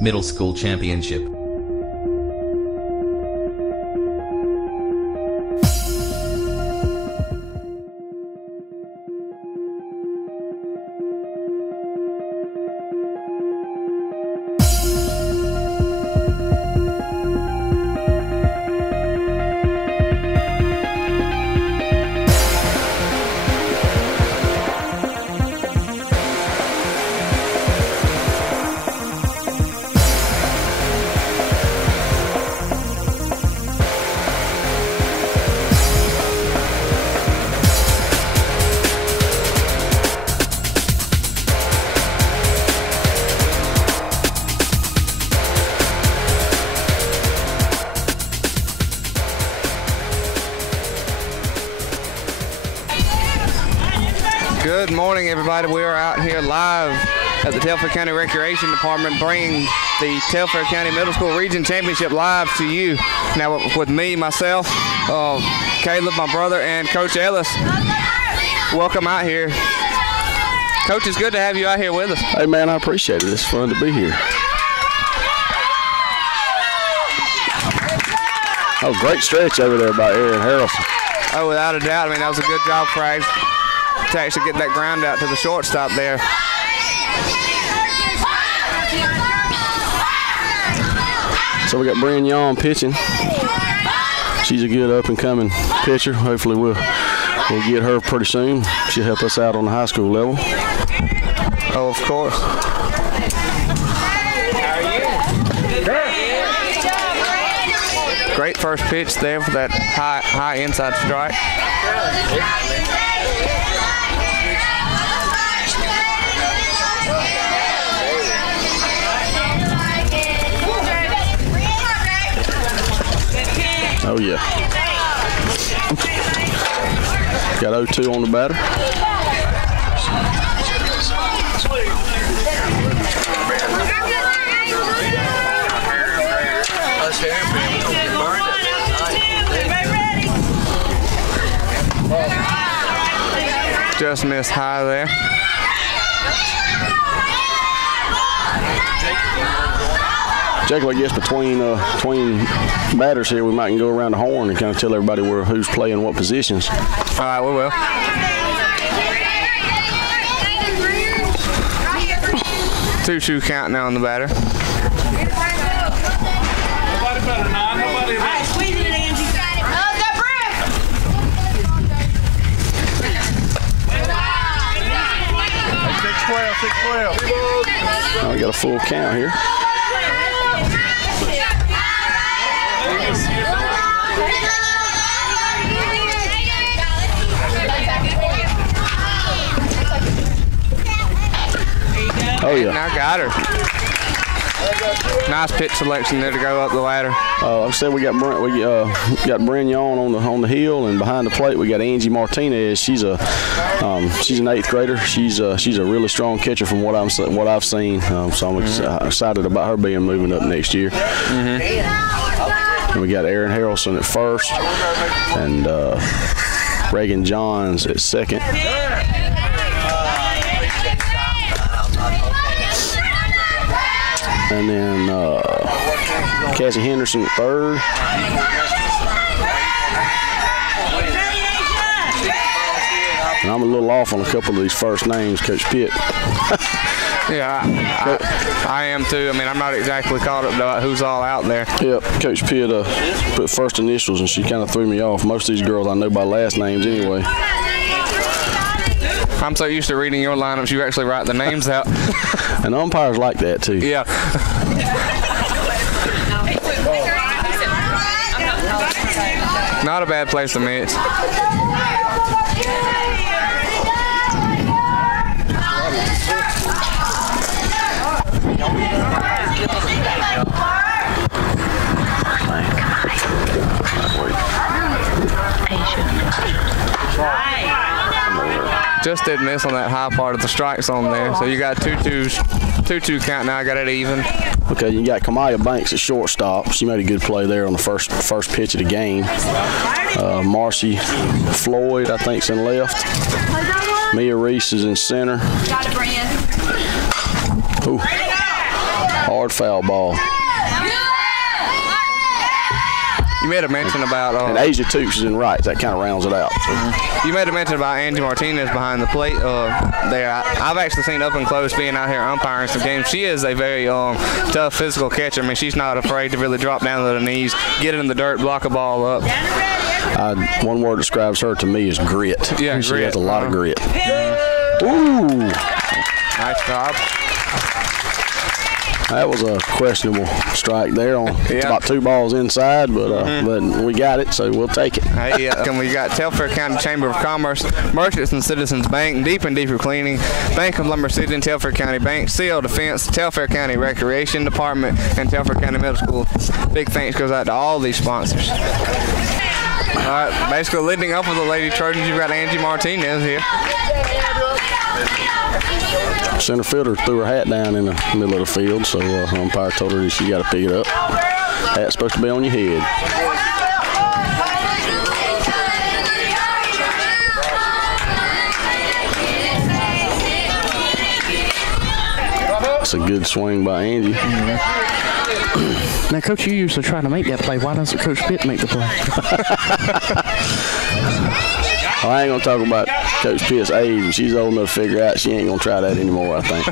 Middle School Championship. Good morning, everybody. We are out here live at the Telfair County Recreation Department bringing the Telfair County Middle School Region Championship live to you. Now with me, myself, Caleb, my brother, and Coach Ellis. Welcome out here. Coach, it's good to have you out here with us. Hey, man, I appreciate it. It's fun to be here. Oh, great stretch over there by Aaron Harrelson. Oh, without a doubt. I mean, that was a good job for to actually get that ground out to the shortstop there. So we got Brian Young pitching. She's a good up-and-coming pitcher. Hopefully we'll get her pretty soon. She'll help us out on the high school level. Oh, of course. Great first pitch there for that high inside strike. Oh, yeah. Got 0-2 on the batter. Just missed high there. Jacob, I guess between batters here, we might can go around the horn and kind of tell everybody who's playing what positions. All right, we will. Two count now on the batter. Oh, we got a full count here. Oh, yeah. Now got her. Nice pitch selection there to go up the ladder. Like I said, we got Bryn Yawn on the hill, and behind the plate we got Angie Martinez. She's an 8th grader. She's a really strong catcher from what I've seen. So I'm excited about her being moving up next year. And we got Aaron Harrelson at first, and Reagan Johns at second. And then Cassie Henderson at third. And I'm a little off on a couple of these first names, Coach Pitt. Yeah, I am too. I mean, I'm not exactly caught up to who's all out there. Yep, Coach Pitt put first initials, and she kind of threw me off. Most of these girls I know by last names anyway. I'm so used to reading your lineups, you actually write the names out. And umpires like that, too. Yeah. Not a bad place to mix. Just did miss on that high part of the strike zone there. So you got 2-2 count now. I got it even. Okay, you got Kamaya Banks at shortstop. She made a good play there on the first pitch of the game. Marcy Floyd, I think, is in left. Mia Reese is in center. Ooh. Hard yard foul ball. You made a mention about and Asia too. She's in right. That kind of rounds it out. So. You made a mention about Angie Martinez behind the plate there. I've actually seen up and close being out here umpiring some games. She is a very tough physical catcher. I mean, she's not afraid to really drop down to the knees, get it in the dirt, block a ball up. One word describes her to me is grit. Yeah, she grit. has a lot of grit. Ooh. Nice job. That was a questionable strike there. It's about 2 balls inside, but we got it, so we'll take it. Hey, and we got Telfair County Chamber of Commerce, Merchants and Citizens Bank, Deep and Deeper Cleaning, Bank of Lumber City and Telfair County Bank, CL Defense, Telfair County Recreation Department, and Telfair County Middle School. Big thanks goes out to all these sponsors. All right, basically leading up with the Lady Trojans, you've got Angie Martinez here. Center fielder threw her hat down in the middle of the field, so umpire told her that she got to pick it up. Hat's supposed to be on your head. That's a good swing by Angie. Now, Coach, you usually try to make that play. Why doesn't Coach Pitt make the play? Well, I ain't going to talk about Coach Pitt's age. She's old enough to figure out she ain't going to try that anymore, I think.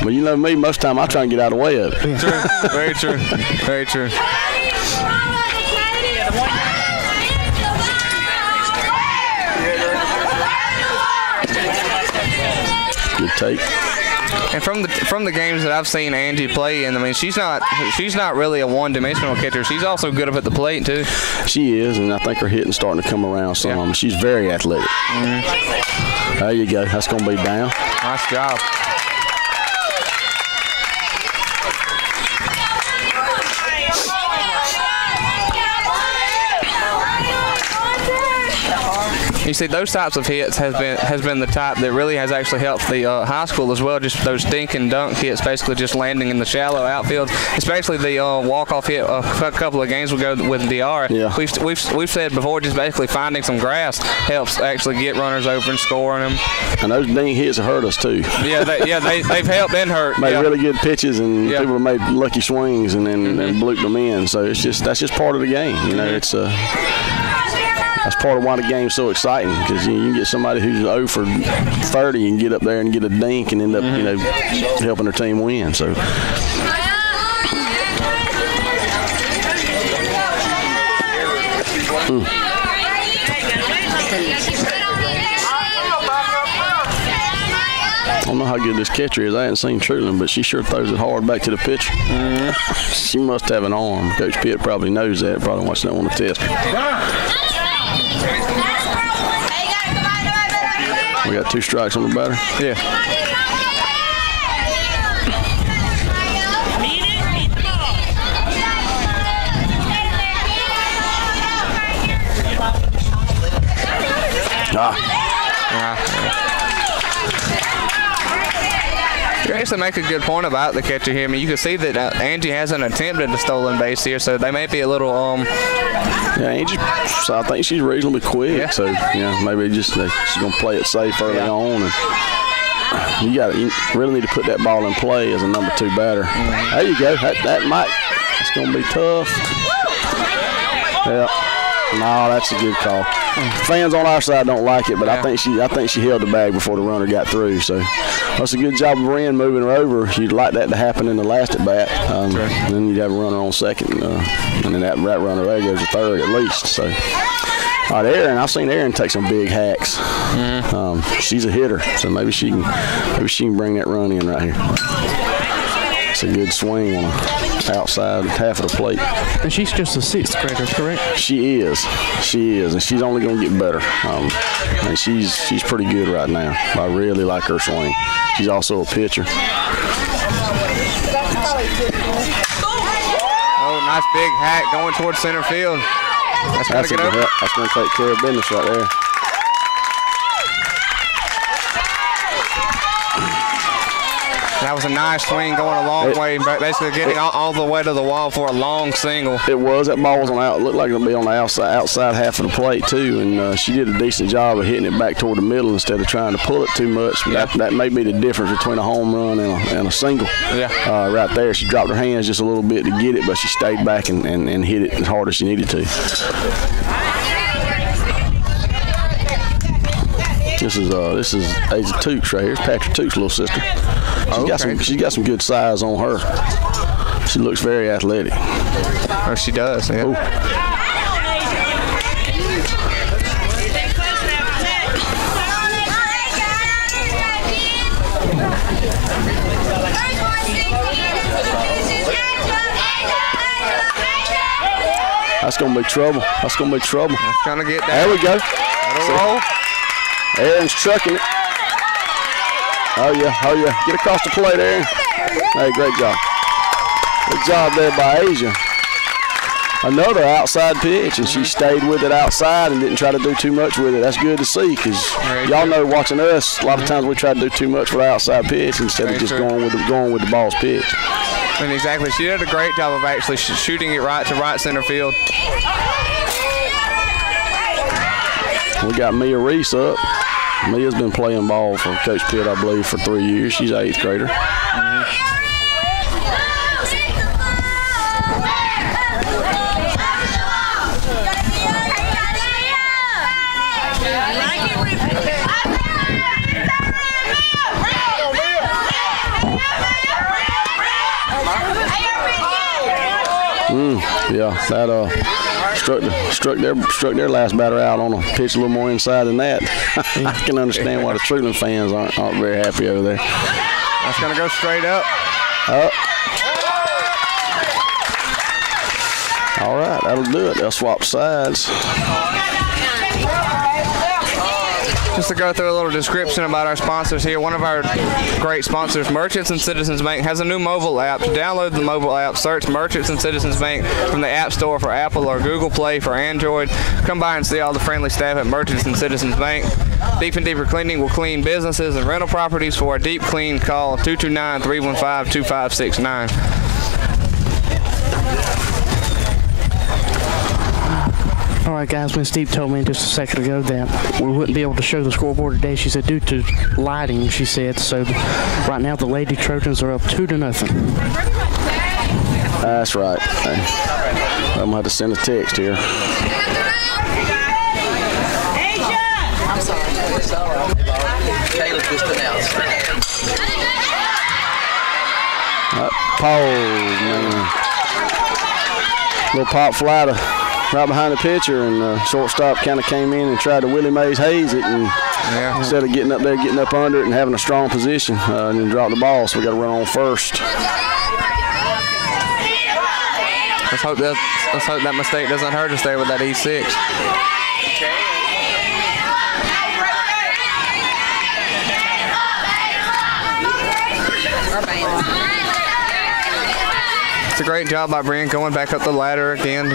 But you know me, most of the time I try and get out of the way of it. True. Very true. Very true. Good take. And from the games that I've seen Angie play in, I mean, she's not really a one-dimensional catcher. She's also good up at the plate too. She is, and I think her hitting's starting to come around some. Yeah. She's very athletic. There you go. That's going to be down. Nice job. You see, those types of hits has been the type that really has actually helped the high school as well. Just those dink and dunk hits, basically just landing in the shallow outfield. Especially the walk-off hit a couple of games ago with DR. Yeah. We've said before, just basically finding some grass helps actually get runners open, scoring them. And those dink hits have hurt us too. Yeah, they've helped and hurt. Made really good pitches, and people have made lucky swings and then bluked them in. So that's just part of the game. You know, it's that's part of why the game's so exciting, because you can get somebody who's 0 for 30 and get up there and get a dink and end up, helping their team win. So. I don't know how good this catcher is. I haven't seen Treutlen, but she sure throws it hard back to the pitcher. She must have an arm. Coach Pitt probably knows that. Probably wants that one to test. We got 2 strikes on the batter. Yeah. You actually make a good point about the catcher here. I mean, you can see that Angie hasn't attempted a stolen base here, so they may be a little Yeah, Angie, so I think she's reasonably quick. Yeah. So maybe just she's gonna play it safe early on, and you really need to put that ball in play as a number 2 batter. There you go. That's gonna be tough. Yeah. No, that's a good call. Fans on our side don't like it, but I think she held the bag before the runner got through. So that's a good job of Wren moving her over. You'd like that to happen in the last at bat. And then you'd have a runner on second, and then that runner there goes to third at least. So. All right, Erin. I've seen Erin take some big hacks. She's a hitter, so maybe she can bring that run in right here. It's a good swing on the outside half of the plate. And she's just a 6th grader, correct? She is, and she's only going to get better. And she's pretty good right now. I really like her swing. She's also a pitcher. oh, nice big hack going towards center field. That's going to get over. That's going to take care of business right there. That was a nice swing going a long way, basically getting all the way to the wall for a long single. It was. That ball was looked like it'll be on the outside half of the plate too, and she did a decent job of hitting it back toward the middle instead of trying to pull it too much. Yeah. That may be the difference between a home run and a single. Yeah. Right there, she dropped her hands just a little bit to get it, but she stayed back and hit it as hard as she needed to. This is Asa Tooks right here. It's Patrick Tooks' little sister. She's got some good size on her. She looks very athletic. Oh, she does. Yeah. Ooh. That's gonna be trouble. That's gonna be trouble. That's gonna get down. There we go. That'll roll. Aaron's trucking it. Oh yeah. Get across the plate, Aaron. Hey, great job. Good job there by Asia. Another outside pitch, and she stayed with it outside and didn't try to do too much with it. That's good to see, because y'all know watching us, a lot of times we try to do too much with our outside pitch instead of just going with the ball's pitch. And exactly, she did a great job of actually shooting it right to right center field. We got Mia Reese up. Mia's been playing ball for Coach Pitt, I believe, for 3 years. She's an 8th grader. Yeah, that struck their last batter out on a pitch a little more inside than that. I can understand why the Treutlen fans aren't very happy over there. That's gonna go straight up. Up. All right, that'll do it. They'll swap sides. Just to go through a little description about our sponsors here, one of our great sponsors, Merchants and Citizens Bank, has a new mobile app. To download the mobile app, search Merchants and Citizens Bank from the App Store for Apple or Google Play for Android. Come by and see all the friendly staff at Merchants and Citizens Bank. Deep and Deeper Cleaning will clean businesses and rental properties. For a deep clean, call 229-315-2569. All right, guys, Miss Steve told me just a second ago that we wouldn't be able to show the scoreboard today. She said due to lighting, she said. So right now the Lady Trojans are up 2-0. That's right. I'm going to have to send a text here. I'm sorry. It's all right. Caleb just announced. Pause, man. Little pop fly to right behind the pitcher, and shortstop kind of came in and tried to Willie Mays haze it, and instead of getting up under it and having a strong position, and then drop the ball. So we got to run on first. Let's hope that mistake doesn't hurt us there with that E6. It's a great job by Brian going back up the ladder again.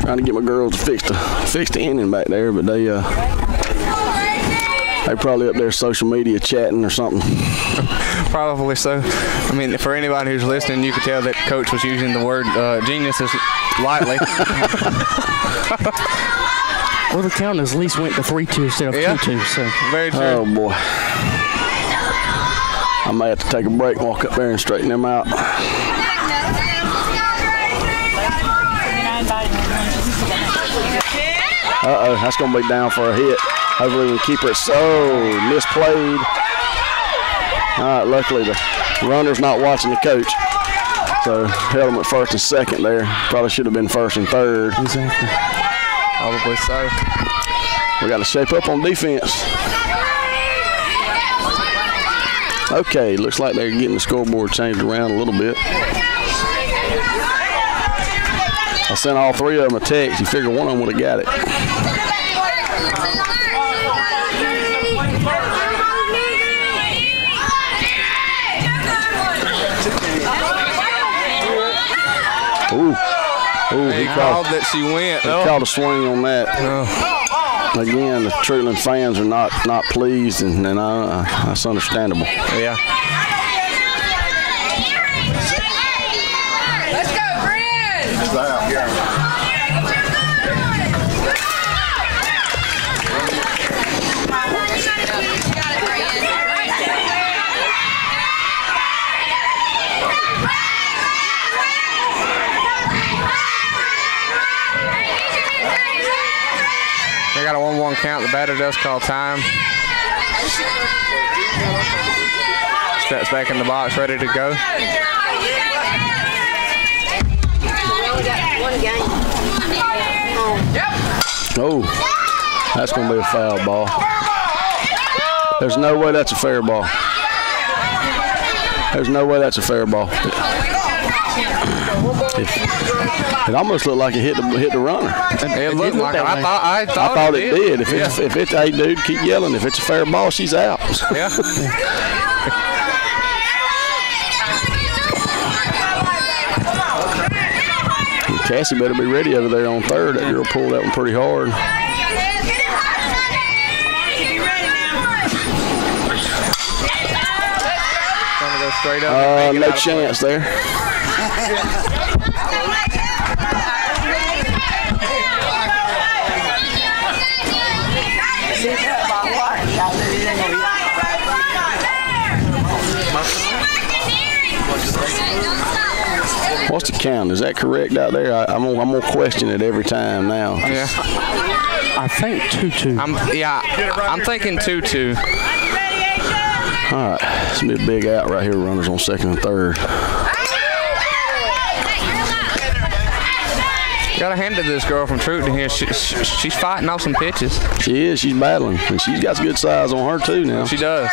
Trying to get my girls to fix the inning back there, but they probably up there social media chatting or something. Probably so. I mean, for anybody who's listening, you could tell that Coach was using the word geniuses lightly. Well, the count at least went to 3-2 instead of 2-2. So very true. Oh boy, I may have to take a break and walk up there and straighten them out. Uh-oh, that's going to be down for a hit. Hopefully we can keep it. So, misplayed. All right, luckily the runner's not watching the coach. So, held him at first and second there. Probably should have been first and third. exactly. Probably so. We got to shape up on defense. Okay, looks like they're getting the scoreboard changed around a little bit. I sent all three of them a text. You figure one of them would have got it. Ooh. Ooh, He called that she went. He called a swing on that. Again, the Treutlen fans are not pleased, and that's understandable. Yeah. Let's go, Brent! They got a 1-1 count. The batter does call time. Steps back in the box, ready to go. Oh, that's going to be a foul ball. There's no way that's a fair ball. There's no way that's a fair ball. It almost looked like it hit the runner. It looked like it. I thought it did. If it's hey dude, keep yelling. If it's a fair ball, she's out. Yeah. Cassie better be ready over there on third. That girl pulled that one pretty hard. Trying to go straight up. No chance there. What's the count? Is that correct out there? I'm gonna question it every time now. Yeah. I think 2-2. I'm thinking 2-2. All right, it's gonna be a big out right here. Runners on second and third. Got a hand to this girl from Treutlen here. She's fighting off some pitches. She is. She's battling, and she's got some good size on her too now. She does.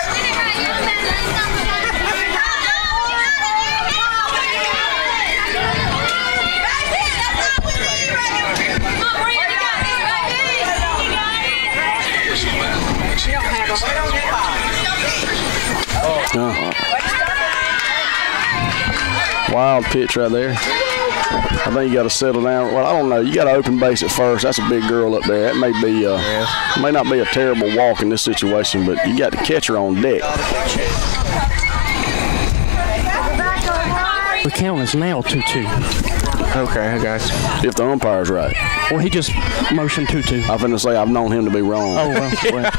Wild pitch right there. I think you got to settle down. Well, I don't know. You got to open base at first. That's a big girl up there. That may be, may not be a terrible walk in this situation, but you got to catch her on deck. The count is now 2-2. Okay, I got you. If the umpire's right. Well, he just motioned 2-2. I'm finna say I've known him to be wrong. Oh, well.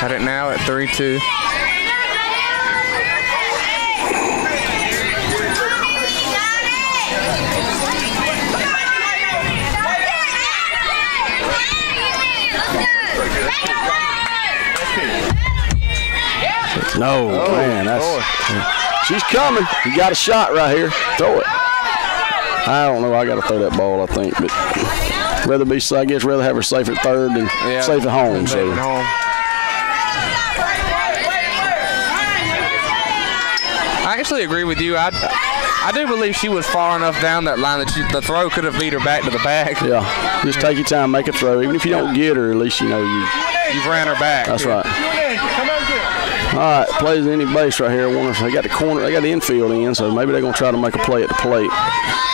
Got it now at 3-2. No, man, she's coming. You got a shot right here. Throw it. I don't know. I got to throw that ball, I think, but rather have her safe at third than safe at home. So. I actually agree with you. I do believe she was far enough down that line that the throw could have beat her back to the bag. Yeah, just take your time, make a throw. Even if you don't get her, at least you know you've ran her back. That's right. All right, plays any base right here. They got the corner, they got the infield in, so maybe they're gonna try to make a play at the plate.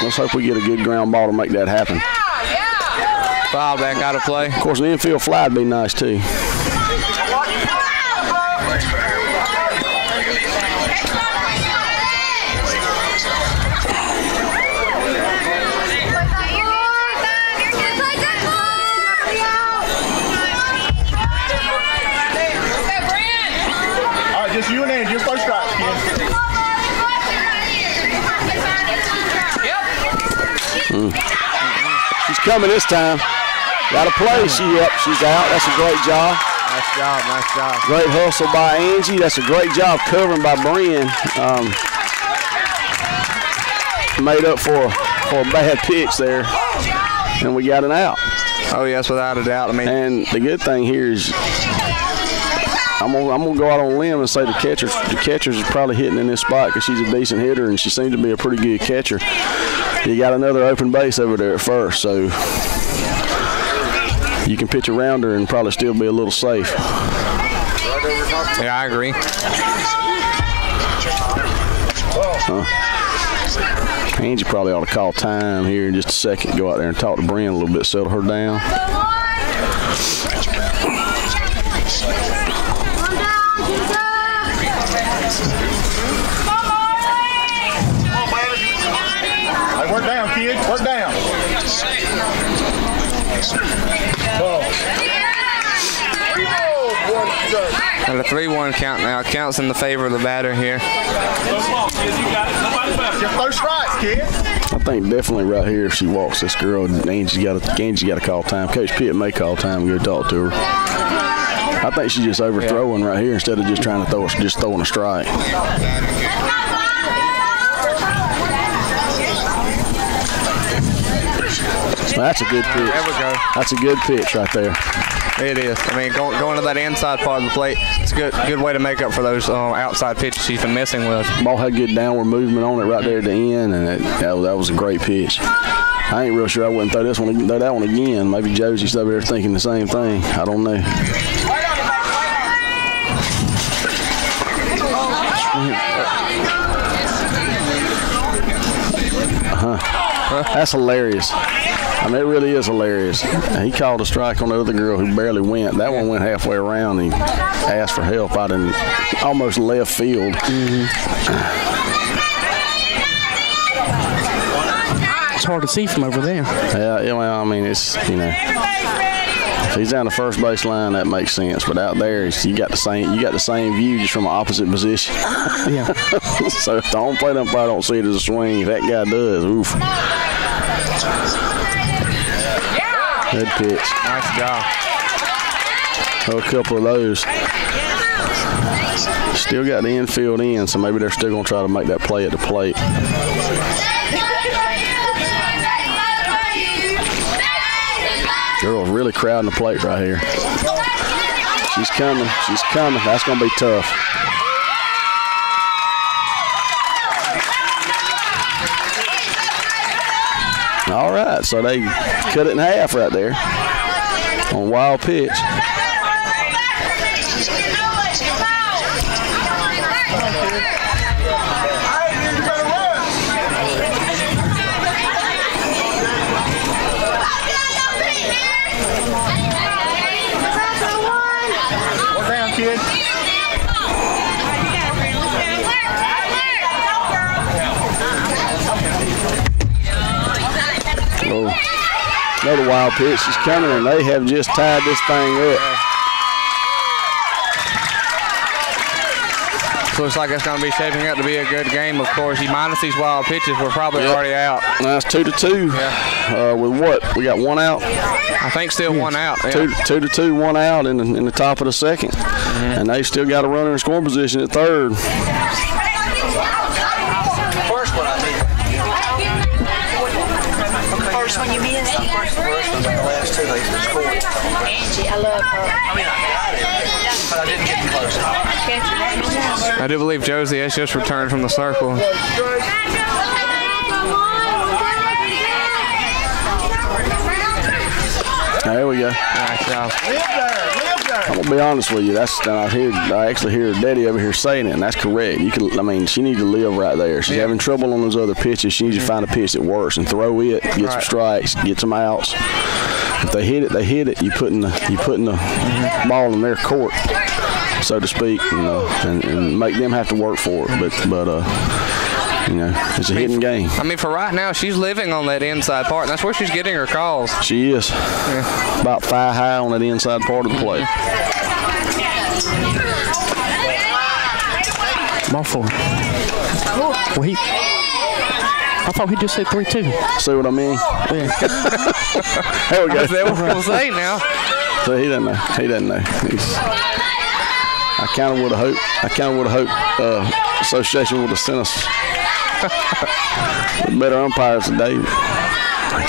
Let's hope we get a good ground ball to make that happen. Foul back out of play. Of course, the infield fly would be nice too. Just you and Angie, just first strike, kid. She's coming this time. Got a play. She's out. That's a great job. Nice job. Great hustle by Angie. That's a great job covering by Bryn. Made up for a bad pitch there, and we got an out. Oh, yes, without a doubt. I mean, and the good thing here is I'm gonna go out on a limb and say the catcher's probably hitting in this spot because she's a decent hitter and she seems to be a pretty good catcher. You got another open base over there at first, so you can pitch around her and probably still be a little safe. Yeah, I agree. Angie probably ought to call time here in just a second. Go out there and talk to Bryn a little bit, settle her down. Hey, work down, kid. Work down. And a 3-1 count now. Counts in the favor of the batter here. Just throw strikes, kid. I think definitely right here if she walks this girl, Angie's got to call time. Coach Pitt may call time and go talk to her. I think she's just overthrowing right here instead of just trying to throwing a strike. That's a good pitch. There we go. That's a good pitch right there. It is. I mean, going to that inside part of the plate, it's a good way to make up for those outside pitches she's been messing with. Ball had good downward movement on it right there at the end, and that was a great pitch. I ain't real sure I wouldn't throw that one again. Maybe Josie's over there thinking the same thing. I don't know. That's hilarious. I mean, it really is hilarious. He called a strike on the other girl who barely went. That one went halfway around. And he asked for help out in almost left field. It's hard to see from over there. Yeah, well, I mean, it's, if he's down the first base line, that makes sense. But out there, you got the same view just from an opposite position. Yeah. So if the home plate umpire don't see it as a swing, if that guy does, oof. Good pitch. Nice job. A couple of those. Still got the infield in, so maybe they're still going to try to make that play at the plate. Girl's really crowding the plate right here. She's coming. She's coming. That's going to be tough. All right, so they cut it in half right there on a wild pitch. Work down, kid. Oh, another wild pitch. She's coming, and they have just tied this thing up. Looks like it's going to be shaping up to be a good game. Of course, minus these wild pitches, we're probably already out. That's 2-2. Yeah. With what? We got one out. I think still one out. Yeah. 2-2, one out in the top of the second, and they still got a runner in scoring position at third. First one you missed? First one and the last two they scored. Angie, I love her. I mean, I got it, but I didn't get close. I do believe Josie has just returned from the circle. There we go. Nice job. I'm gonna be honest with you. I actually hear Daddy over here saying it, and that's correct. She needs to live right there. She's having trouble on those other pitches. She needs to find a pitch that works and throw it, get some strikes, get some outs. If they hit it, they hit it. You putting the ball in their court, so to speak, and make them have to work for it. But it's a hidden game. I mean, for right now, she's living on that inside part, and that's where she's getting her calls. She is. Yeah. About 5 high on that inside part of the plate. Ball 4. Well, I thought he just said 3-2. See what I mean? Yeah. There we go. Is that what we'll say now? So he doesn't know. He doesn't know. I kind of would have hoped Association would have sent us better umpires today.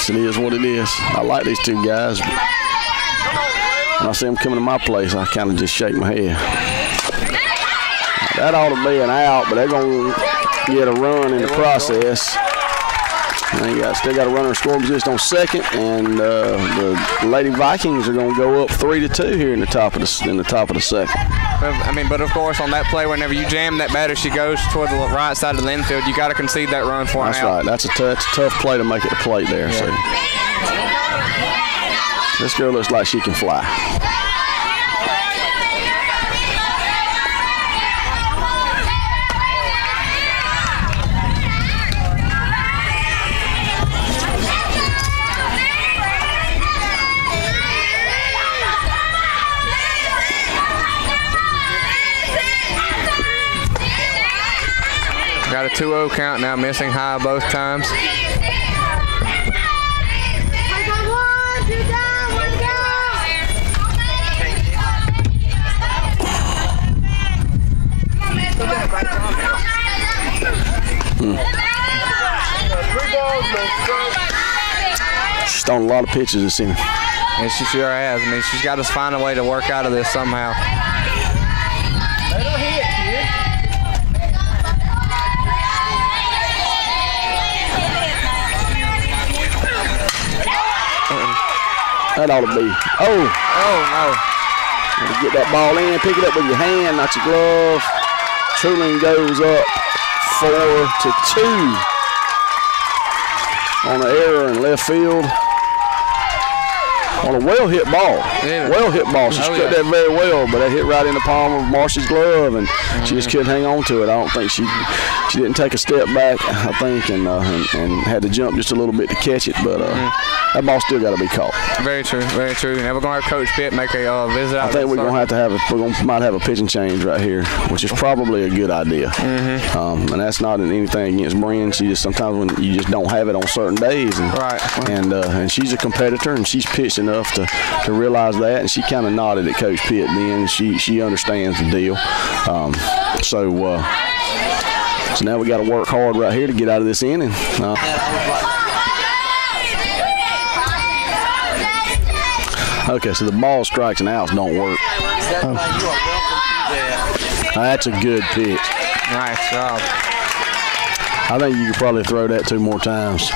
It is what it is. I like these two guys. When I see them coming to my place, I kind of just shake my head. That ought to be an out, but they're going to get a run in the process. They still got a runner in scoring position on second, and the Lady Vikings are going to go up 3-2 here in the top of the second. I mean, but of course, on that play, whenever you jam that batter, she goes toward the right side of the infield. You got to concede that run for an out. That's right. That's a tough play to make it a plate there. Yeah. So this girl looks like she can fly. Got a 2-0 count now, missing high both times. She's thrown a lot of pitches this inning. And she sure has. I mean, she's got to find a way to work out of this somehow. That ought to be. Oh, no. Get that ball in, pick it up with your hand, not your glove. Treutlen goes up 4-2 on an error in left field. On a well-hit ball. Yeah. Well-hit ball. She struck that very well, but that hit right in the palm of Marcy's glove, and she just couldn't hang on to it. I don't think she didn't take a step back, I think, and had to jump just a little bit to catch it, but that ball still got to be caught. Very true, very true. Now we're going to have Coach Pitt make a visit out. I think we're going to have to have might have a pitching change right here, which is probably a good idea. And that's not anything against Bryn. She just sometimes when you just don't have it on certain days, and she's a competitor, and she's pitched enough to realize that, and she kind of nodded at Coach Pitt then. She understands the deal. So now we got to work hard right here to get out of this inning. Okay, so the ball strikes and outs don't work. That's a good pitch. Nice job. I think you could probably throw that 2 more times.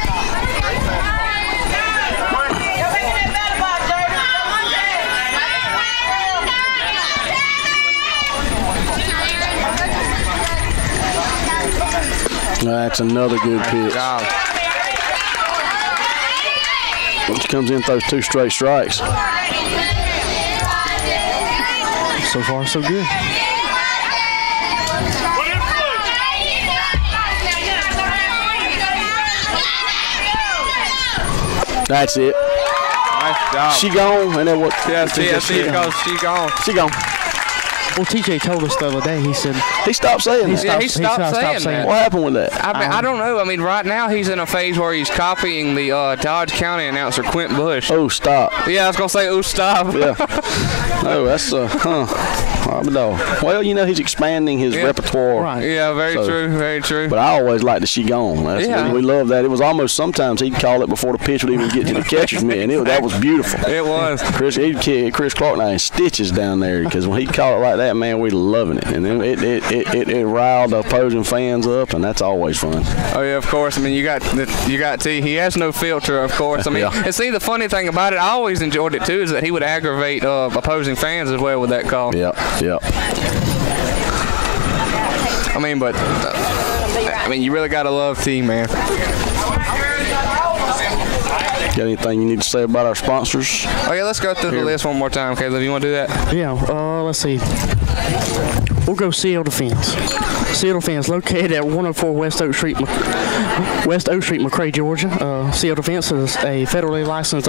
That's another good pitch. She comes in, throws 2 straight strikes. So far, so good. That's it. Nice job. She gone, and then what? Yes, she gone. She gone. Well, TJ told us the other day, he said... He stopped saying that. He stopped saying that. What happened with that? I mean, I don't know. I mean, right now he's in a phase where he's copying the Dodge County announcer, Quint Bush. Oh, stop. Yeah, I was going to say, oh, stop. Yeah. No, that's, well, you know, he's expanding his repertoire. Right. Yeah, very true, very true. But I always liked the she gone. We love that. It was almost sometimes he'd call it before the pitch would even get to the catcher's mitt, and that was beautiful. It was. Chris Clark and I in stitches down there, because when he'd call it like that, man, we loving it. And then it riled the opposing fans up, and that's always fun. Oh yeah, of course. I mean, you got T. He has no filter, of course. I mean, and see, the funny thing about it, I always enjoyed it too, is that he would aggravate opposing fans as well with that call. Yep. I mean, but you really gotta love T, man. Got anything you need to say about our sponsors? Oh yeah, let's go through the list one more time, Caleb. You want to do that? Yeah. Let's see. We'll go CL Defense. CL Defense, located at 104 West Oak Street, McRae, Georgia. CL Defense is a federally licensed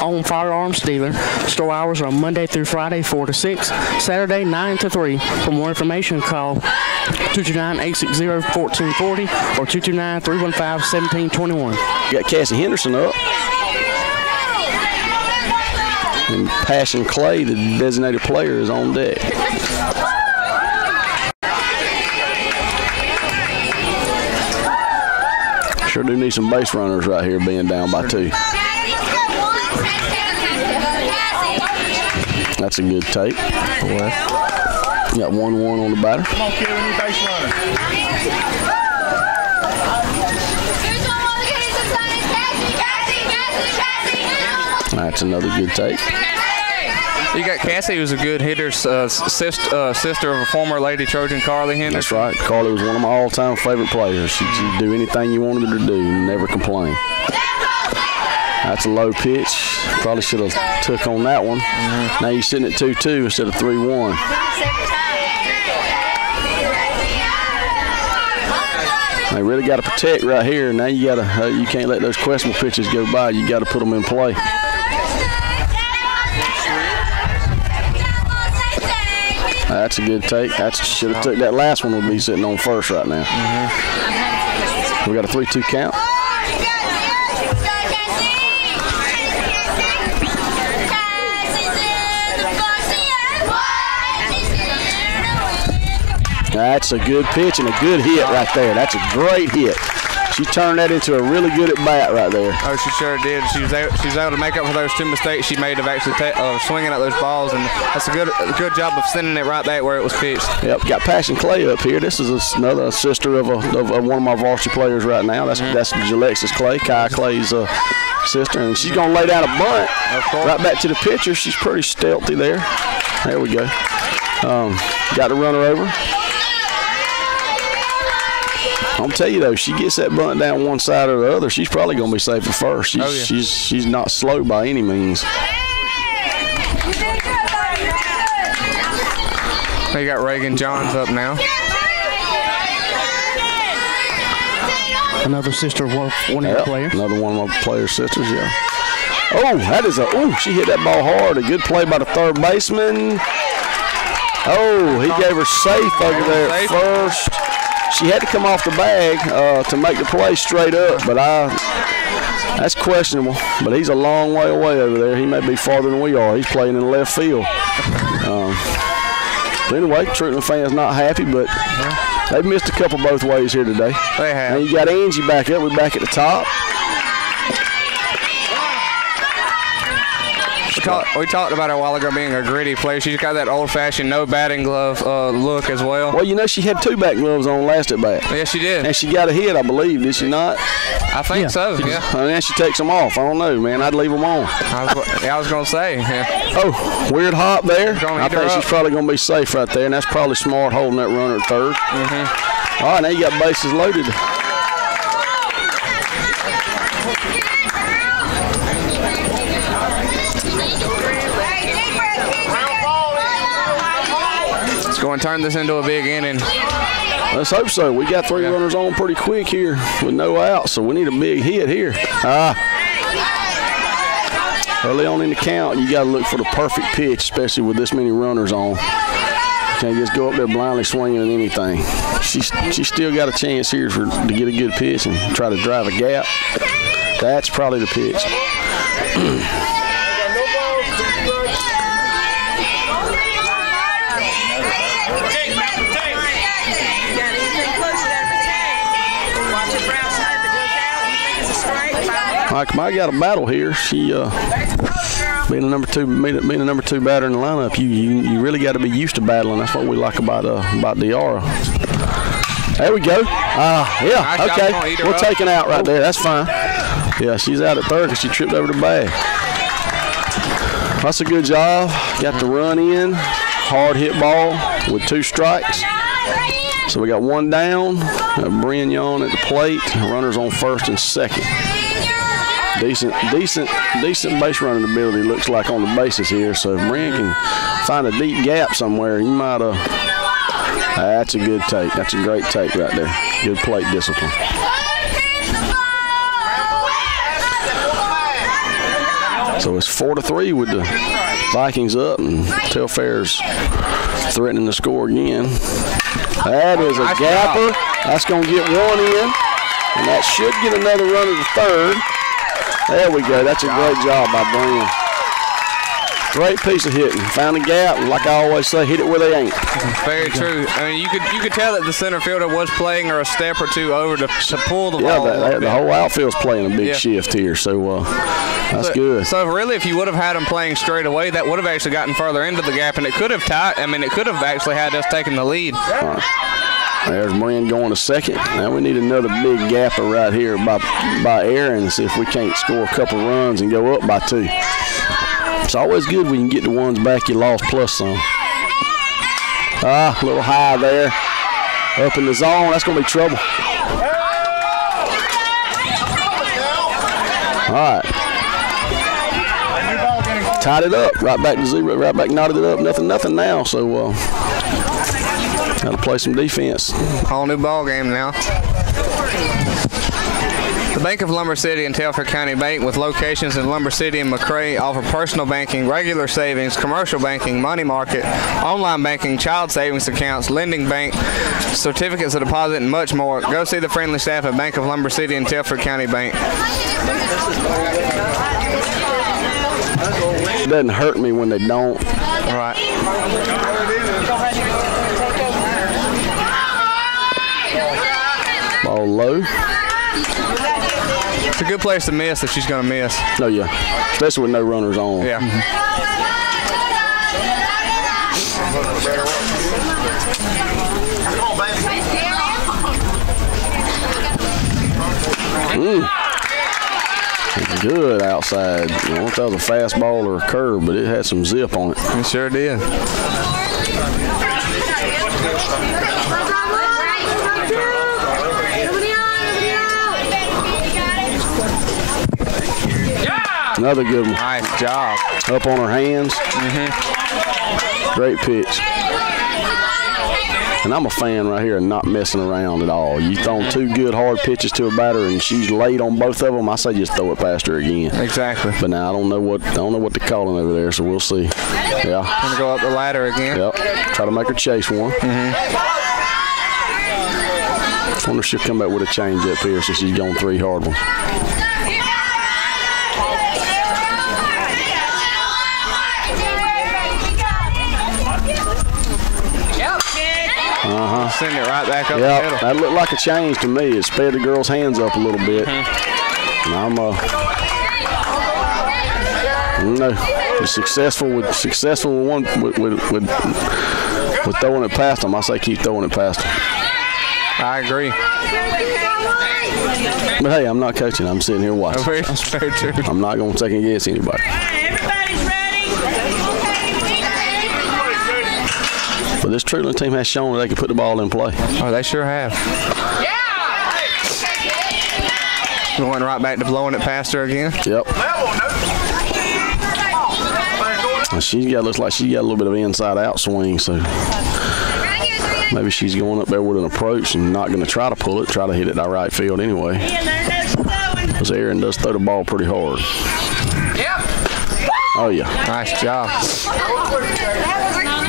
owned firearms dealer. Store hours are Monday through Friday, 4 to 6, Saturday, 9 to 3. For more information, call 229-860-1440 or 229-315-1721. Got Cassie Henderson up. And Passion Clay, the designated player, is on deck. Sure do need some base runners right here being down by 2. That's a good take. Got 1-1 on the batter. Come on, kid, we need base runner. That's another good take. You got Cassie, who's a good hitter, sister of a former Lady Trojan, Carly Henderson. That's right. Carly was one of my all-time favorite players. She'd do anything you wanted her to do and never complain. That's a low pitch. Probably should have took on that one. Now you're sitting at 2-2 instead of 3-1. They really got to protect right here. Now you can't let those questionable pitches go by. You got to put them in play. That's a good take. Should have took that last one. Would be sitting on first right now. We got a 3-2 count. That's a good pitch and a good hit right there. That's a great hit. She turned that into a really good at bat right there. Oh, she sure did. She was able to make up for those 2 mistakes she made of actually swinging at those balls, and that's a good job of sending it right there where it was pitched. Yep, got Passion Clay up here. This is another sister of one of my varsity players right now. That's Alexis Clay, Kai Clay's sister, and she's gonna lay down a bunt right back to the pitcher. She's pretty stealthy there. There we go. Got the runner over. I'm tell you though, she gets that bunt down one side or the other, she's probably gonna be safe at first. She's not slow by any means. They got Reagan Johns up now. Another sister of one of your players. Another one of my players' sisters, yeah. Oh, she hit that ball hard. A good play by the third baseman. Oh, he gave her safe over there at first. She had to come off the bag to make the play straight up, but that's questionable. But he's a long way away over there. He may be farther than we are. He's playing in the left field. But anyway, Treutlen fans not happy, but they've missed a couple both ways here today. They have. And you got Angie back up. We're back at the top. We talked about her a while ago being a gritty player. She's got that old-fashioned no batting glove look as well. Well, you know, she had 2 bat gloves on last at bat. Yes, she did. And she got a hit, I believe, did she not? I think so, yeah. And then she takes them off. I don't know, man. I'd leave them on. I was going to say. Yeah. Oh, weird hop there. I think she's probably going to be safe right there, and that's probably smart holding that runner at third. All right, now you got bases loaded. Going to turn this into a big inning. Let's hope so. We got 3 runners on pretty quick here with no outs, so we need a big hit here. Early on in the count, you got to look for the perfect pitch, especially with this many runners on. You can't just go up there blindly swinging at anything. She's still got a chance here to get a good pitch and try to drive a gap. That's probably the pitch. I got a battle here. She being a number two batter in the lineup, you really got to be used to battling. That's what we like about Diarra. There we go. Yeah, okay. We're taking out right there. That's fine. Yeah, she's out at third because she tripped over the bag. That's a good job. Got the run in. Hard hit ball with 2 strikes. So we got 1 down. Brignon at the plate. Runners on first and second. Decent base running ability looks like on the bases here. So if Brian can find a deep gap somewhere, you might that's a good take. That's a great take right there. Good plate discipline. So it's 4-3 with the Vikings up, and Telfair's threatening to score again. That is a gapper. That's going to get 1 in, and that should get another runner to third. There we go. That's a great job by Brian. Great piece of hitting. Found a gap. Like I always say, hit it where they ain't. Very true. I mean, you could tell that the center fielder was playing her a step or two over to pull the ball. Yeah, the whole outfield's playing a big shift here, so that's good. So really, if you would have had them playing straight away, that would have actually gotten further into the gap, and it could have tied. I mean, it could have actually had us taking the lead. There's Marin going to second. Now we need another big gapper right here by Aaron and see if we can't score a couple runs and go up by 2. It's always good when you get the ones back you lost plus some. A little high there. Up in the zone. That's going to be trouble. All right. Tied it up. Right back to 0. Right back knotted it up. Nothing now. So got to play some defense. Whole new ball game now. The Bank of Lumber City and Telfair County Bank, with locations in Lumber City and McRae, offer personal banking, regular savings, commercial banking, money market, online banking, child savings accounts, lending bank, certificates of deposit, and much more. Go see the friendly staff at Bank of Lumber City and Telfair County Bank. It doesn't hurt me when they don't. All right. Ball low. It's a good place to miss if she's going to miss. Oh, yeah. Especially with no runners on. Yeah. Good outside. I don't know if that was a fastball or a curve, but it had some zip on it. It sure did. Another good one. Nice job. Up on her hands. Great pitch. And I'm a fan right here of not messing around at all. You throw 2 good hard pitches to a batter and she's late on both of them, I say just throw it past her again. Exactly. But now I don't know what they're calling over there, so we'll see. Yeah. Gonna go up the ladder again. Yep. Try to make her chase one. I wonder if she'll come back with a change up here since she's gone 3 hard ones. Send it right back up the middle. That looked like a change to me. It sped the girl's hands up a little bit. And I'm successful with throwing it past them. I say keep throwing it past them. I agree. But hey, I'm not coaching. I'm sitting here watching. That's very true. I'm not going to second guess anybody. But this Treutlen team has shown that they can put the ball in play. Oh, they sure have. Going right back to blowing it past her again. Yep. Looks like she got a little bit of inside-out swing, so maybe she's going up there with an approach and not going to try to pull it, try to hit it to right field anyway. Because Aaron does throw the ball pretty hard. Oh, yeah. Nice job.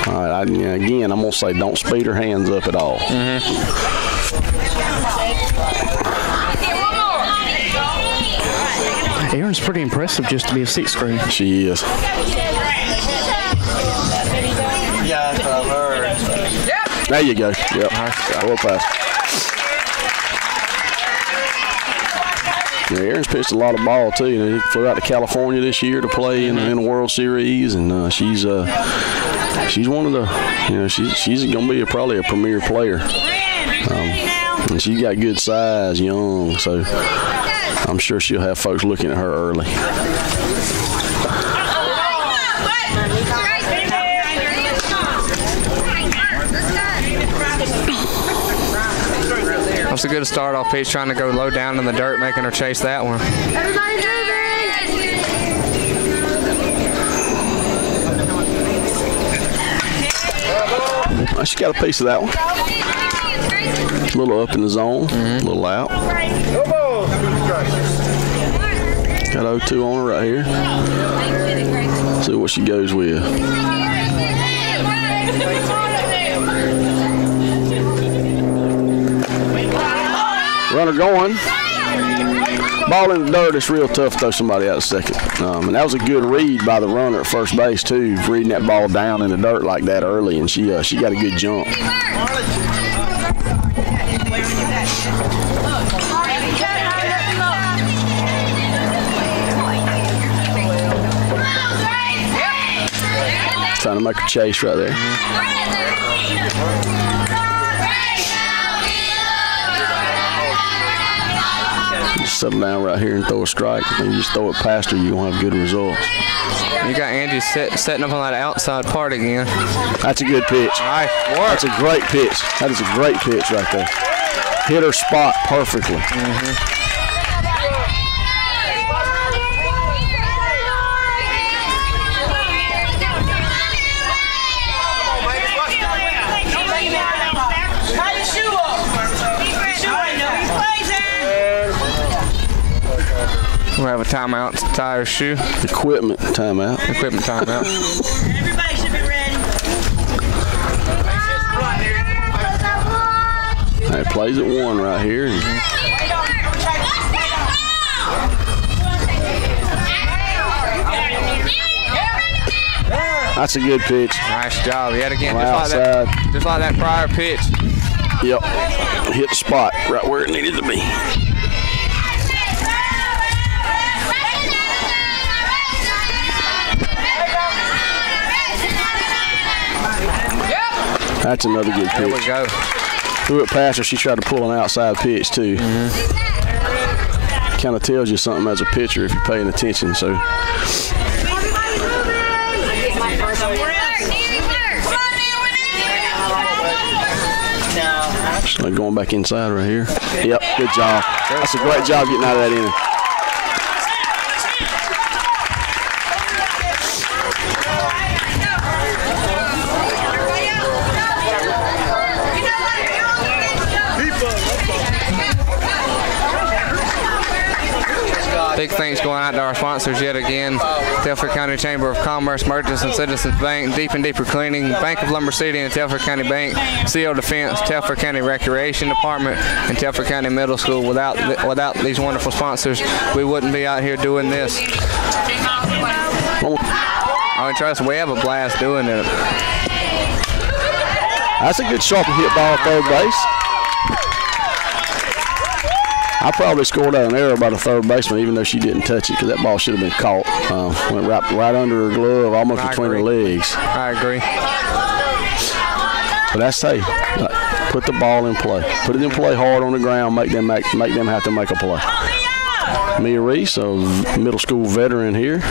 All right, again, I'm going to say don't speed her hands up at all. Aaron's pretty impressive just to be a 6th grade. She is. There you go. Yep. Nice pass. Yeah, Aaron's pitched a lot of ball too. You know, he flew out to California this year to play in the World Series, and she's one of the, she's going to be probably a premier player. And she's got good size, young, so I'm sure she'll have folks looking at her early. That's a good start-off pitch, trying to go low down in the dirt, making her chase that one. She got a piece of that one. A little up in the zone, a little out. Got 0-2 on her right here. See what she goes with. Runner going. Ball in the dirt, it's real tough to throw somebody out of second. And that was a good read by the runner at first base, too, reading that ball down in the dirt like that early, and she got a good jump. Trying to make a chase right there. Just settle down right here and throw a strike. And you just throw it past her, you're going to have good results. You got Angie setting up on that outside part again. That's a good pitch. Nice work. That's a great pitch. That is a great pitch right there. Hit her spot perfectly. We'll have a timeout to tie her shoe. Equipment timeout. Equipment timeout. Everybody should be ready. It plays at 1 right here. That's a good pitch. Nice job. Yet again, Outside. just like that prior pitch. Yep. Hit the spot right where it needed to be. That's another good pitch. There we go. Threw it past her. She tried to pull an outside pitch, too. Kind of tells you something as a pitcher if you're paying attention. So. Just like going back inside right here. Yep, good job. That's a great job getting out of that inning. Big things going out to our sponsors yet again. Telfair County Chamber of Commerce, Merchants and Citizens Bank, Deep and Deeper Cleaning, Bank of Lumber City and Telfair County Bank, CO Defense, Telfair County Recreation Department, and Telfair County Middle School. Without these wonderful sponsors, we wouldn't be out here doing this. Oh, and trust me, we have a blast doing it. That's a good sharp hit ball at third base. I probably scored out an error by the third baseman, even though she didn't touch it, because that ball should have been caught. Went right under her glove, almost between her legs. I agree. But that's hey, put the ball in play. Put it in play hard on the ground. Make them have to make a play. Mia Reese, a middle school veteran here.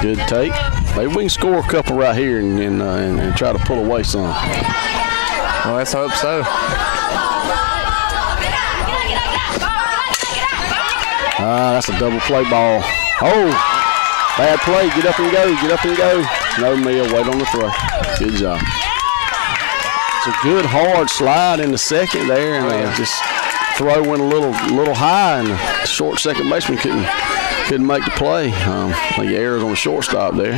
Good take. Maybe we can score a couple right here and try to pull away some. Well, let's hope so. That's a double play ball. Oh, bad play. Get up and go. Get up and go. No, Mia, wait on the throw. Good job. It's a good hard slide in the second there, and just throw went a little high, and the short second baseman couldn't make the play. The errors on the shortstop there.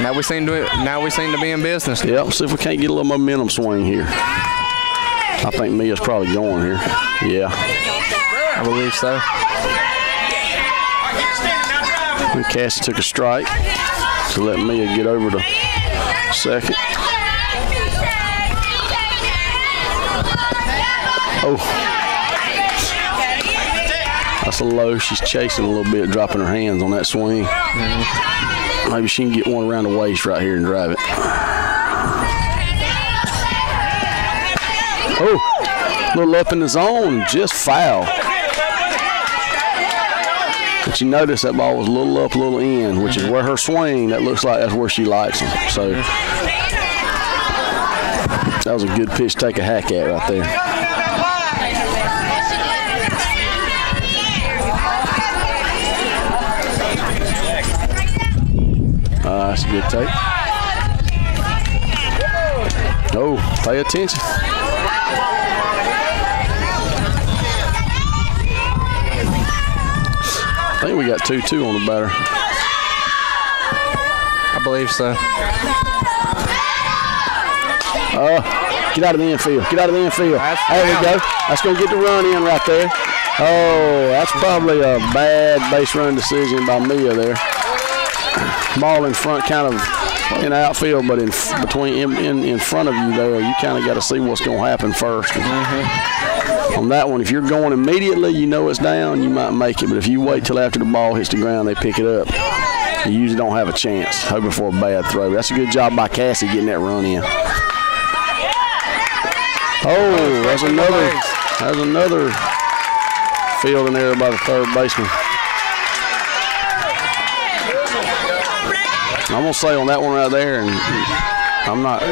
Now we seem to be in business. Yep. See if we can't get a little momentum swing here. I think Mia's probably going here. Yeah. I believe so. And Cassie took a strike to let Mia get over to second. Oh. That's a low. She's chasing a little bit, dropping her hands on that swing. Maybe she can get one around the waist right here and drive it. Oh, a little up in the zone, just foul. But you notice that ball was a little up, a little in, which is where her swing, that looks like that's where she likes them. So that was a good pitch to take a hack at right there. That's a good take. Oh, pay attention. I think we got 2-2 on the batter. I believe so. Get out of the infield. Get out of the infield. There we go. That's going to get the run in right there. Oh, that's probably a bad base run decision by Mia there. Ball in front, kind of in the outfield, but in front of you there, you kind of got to see what's going to happen first. On that one, if you're going immediately, you know it's down, you might make it. But if you wait till after the ball hits the ground, they pick it up. You usually don't have a chance, hoping for a bad throw. That's a good job by Cassie getting that run in. Oh, there's another fielding there by the third baseman. I'm going to say on that one right there, and I'm not,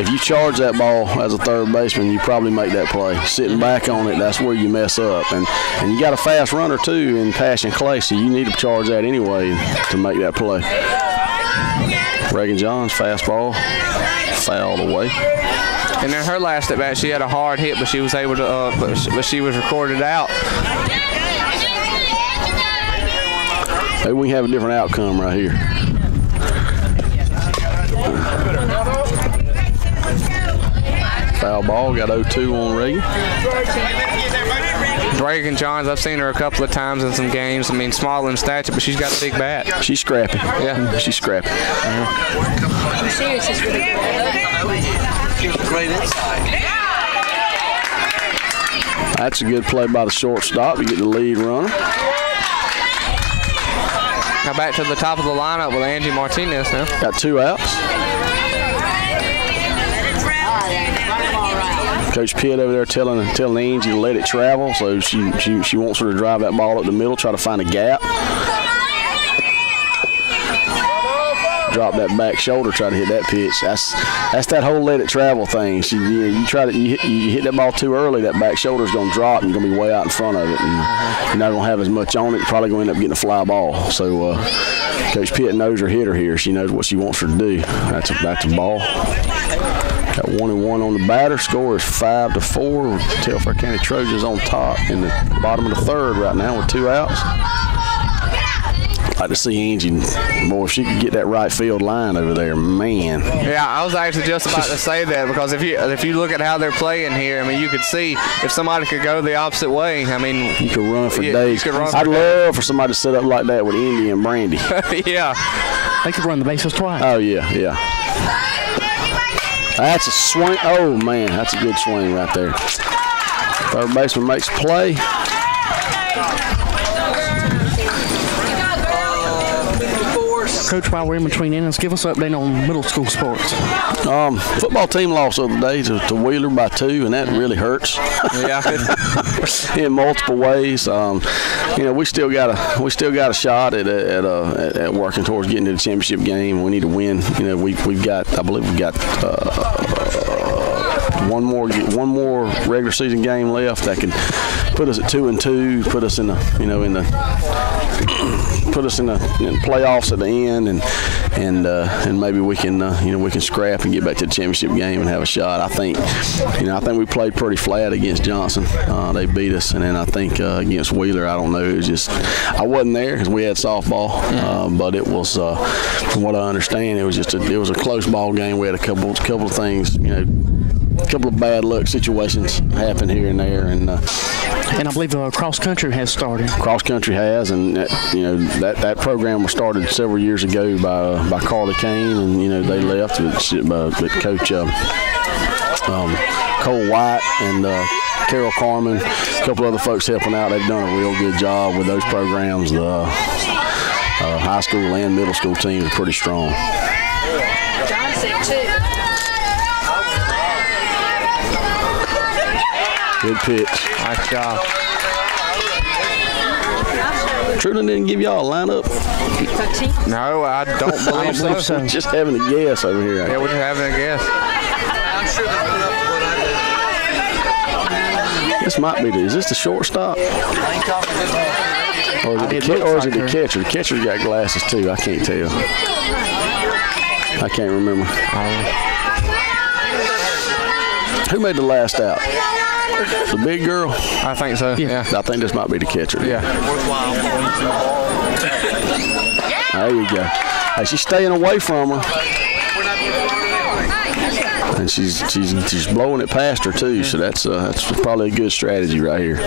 if you charge that ball as a third baseman, you probably make that play. Sitting back on it, that's where you mess up. And you got a fast runner, too, in Passion Clay, so you need to charge that anyway to make that play. Reagan Johns, fastball, fouled away. And in her last at bat, she had a hard hit, but she was able to, but she was recorded out. Maybe we can have a different outcome right here. Foul ball, got 0-2 on Reagan. Reagan Johns, I've seen her a couple of times in some games. I mean, small in stature, but she's got a big bat. She's scrappy. Yeah. She's scrappy. She's really good. Great inside. That's a good play by the shortstop. You get the lead runner. Now back to the top of the lineup with Angie Martinez now. Got 2 outs. Coach Pitt over there telling Angie to let it travel, so she wants her to drive that ball up the middle, try to find a gap. Drop that back shoulder, try to hit that pitch. That's that whole let it travel thing. You hit that ball too early, that back shoulder's gonna drop and you're gonna be way out in front of it, and you're not gonna have as much on it. You're probably gonna end up getting a fly ball. So Coach Pitt knows her hitter here. She knows what she wants her to do. That's a ball. Got 1-1 on the batter. Score is 5-4. Telfair County Trojans on top in the bottom of the third right now with 2 outs. I'd like to see Angie, boy, if she could get that right field line over there, man. Yeah, I was actually just about to say that, because if you look at how they're playing here, I mean, you could see if somebody could go the opposite way. I mean, you could run for days. I'd love for somebody to set up like that with Indy and Brandy. Yeah. They could run the bases twice. Oh, yeah. That's a swing. Oh, man, that's a good swing right there. Third baseman makes a play. Coach, while we're in between innings, give us an update on middle school sports. Football team lost the other day to Wheeler by 2, and that really hurts. Yeah. In multiple ways. We still got a shot at working towards getting to the championship game. We need to win. I believe we've got one more regular season game left that can put us at 2-2, put us in the playoffs at the end, and maybe we can scrap and get back to the championship game and have a shot. I think we played pretty flat against Johnson. They beat us, and then I think against Wheeler, I don't know. It was just I wasn't there because we had softball, but it was from what I understand, it was a close ball game. We had a couple of things, a couple of bad luck situations happen here and there, and I believe cross country has started. Cross country has, and that program was started several years ago by Carly Kane, and they left, but Coach Cole White and Carol Carmen, a couple other folks helping out. They've done a real good job with those programs. The high school and middle school teams are pretty strong. John said 2. Good pitch. Nice job. Treutlen didn't give y'all a lineup? No, I don't believe so. Just having a guess over here. Yeah, we're just having a guess. I'm sure they put up what I did. This might be is this the shortstop? I ain't talking about Or is it the catcher? The catcher's got glasses too. I can't tell. I can't remember. Who made the last out? The big girl? I think so. Yeah. I think this might be the catcher. Yeah. There you go. Hey, she's staying away from her. and she's blowing it past her too. So that's probably a good strategy right here.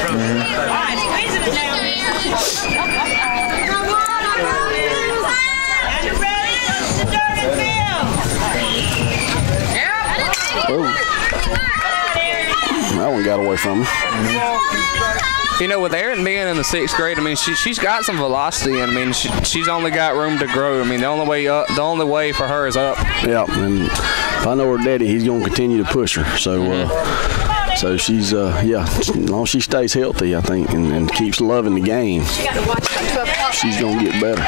Oh. That one got away from her. You know, with Erin being in the 6th grade, I mean, she's got some velocity, and I mean, she's only got room to grow. I mean, the only way for her is up. Yeah, and if I know her daddy, he's going to continue to push her. So, so she's as long as she stays healthy, I think, and keeps loving the game, she's going to get better.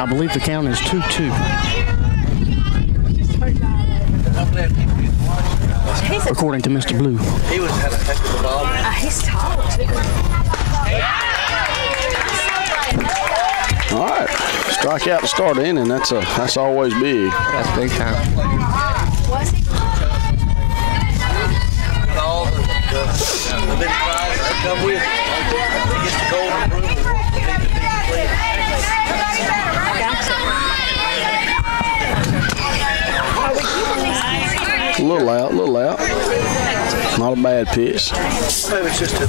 I believe the count is 2-2. According to Mr. Blue. He was had a heck of a ball. He's tall, too. All right, strike out to start the inning. That's always big. That's big time. Was he? All the big prizes that come with it. He gets the golden broom. A little out. Not a bad pitch. Maybe it's just a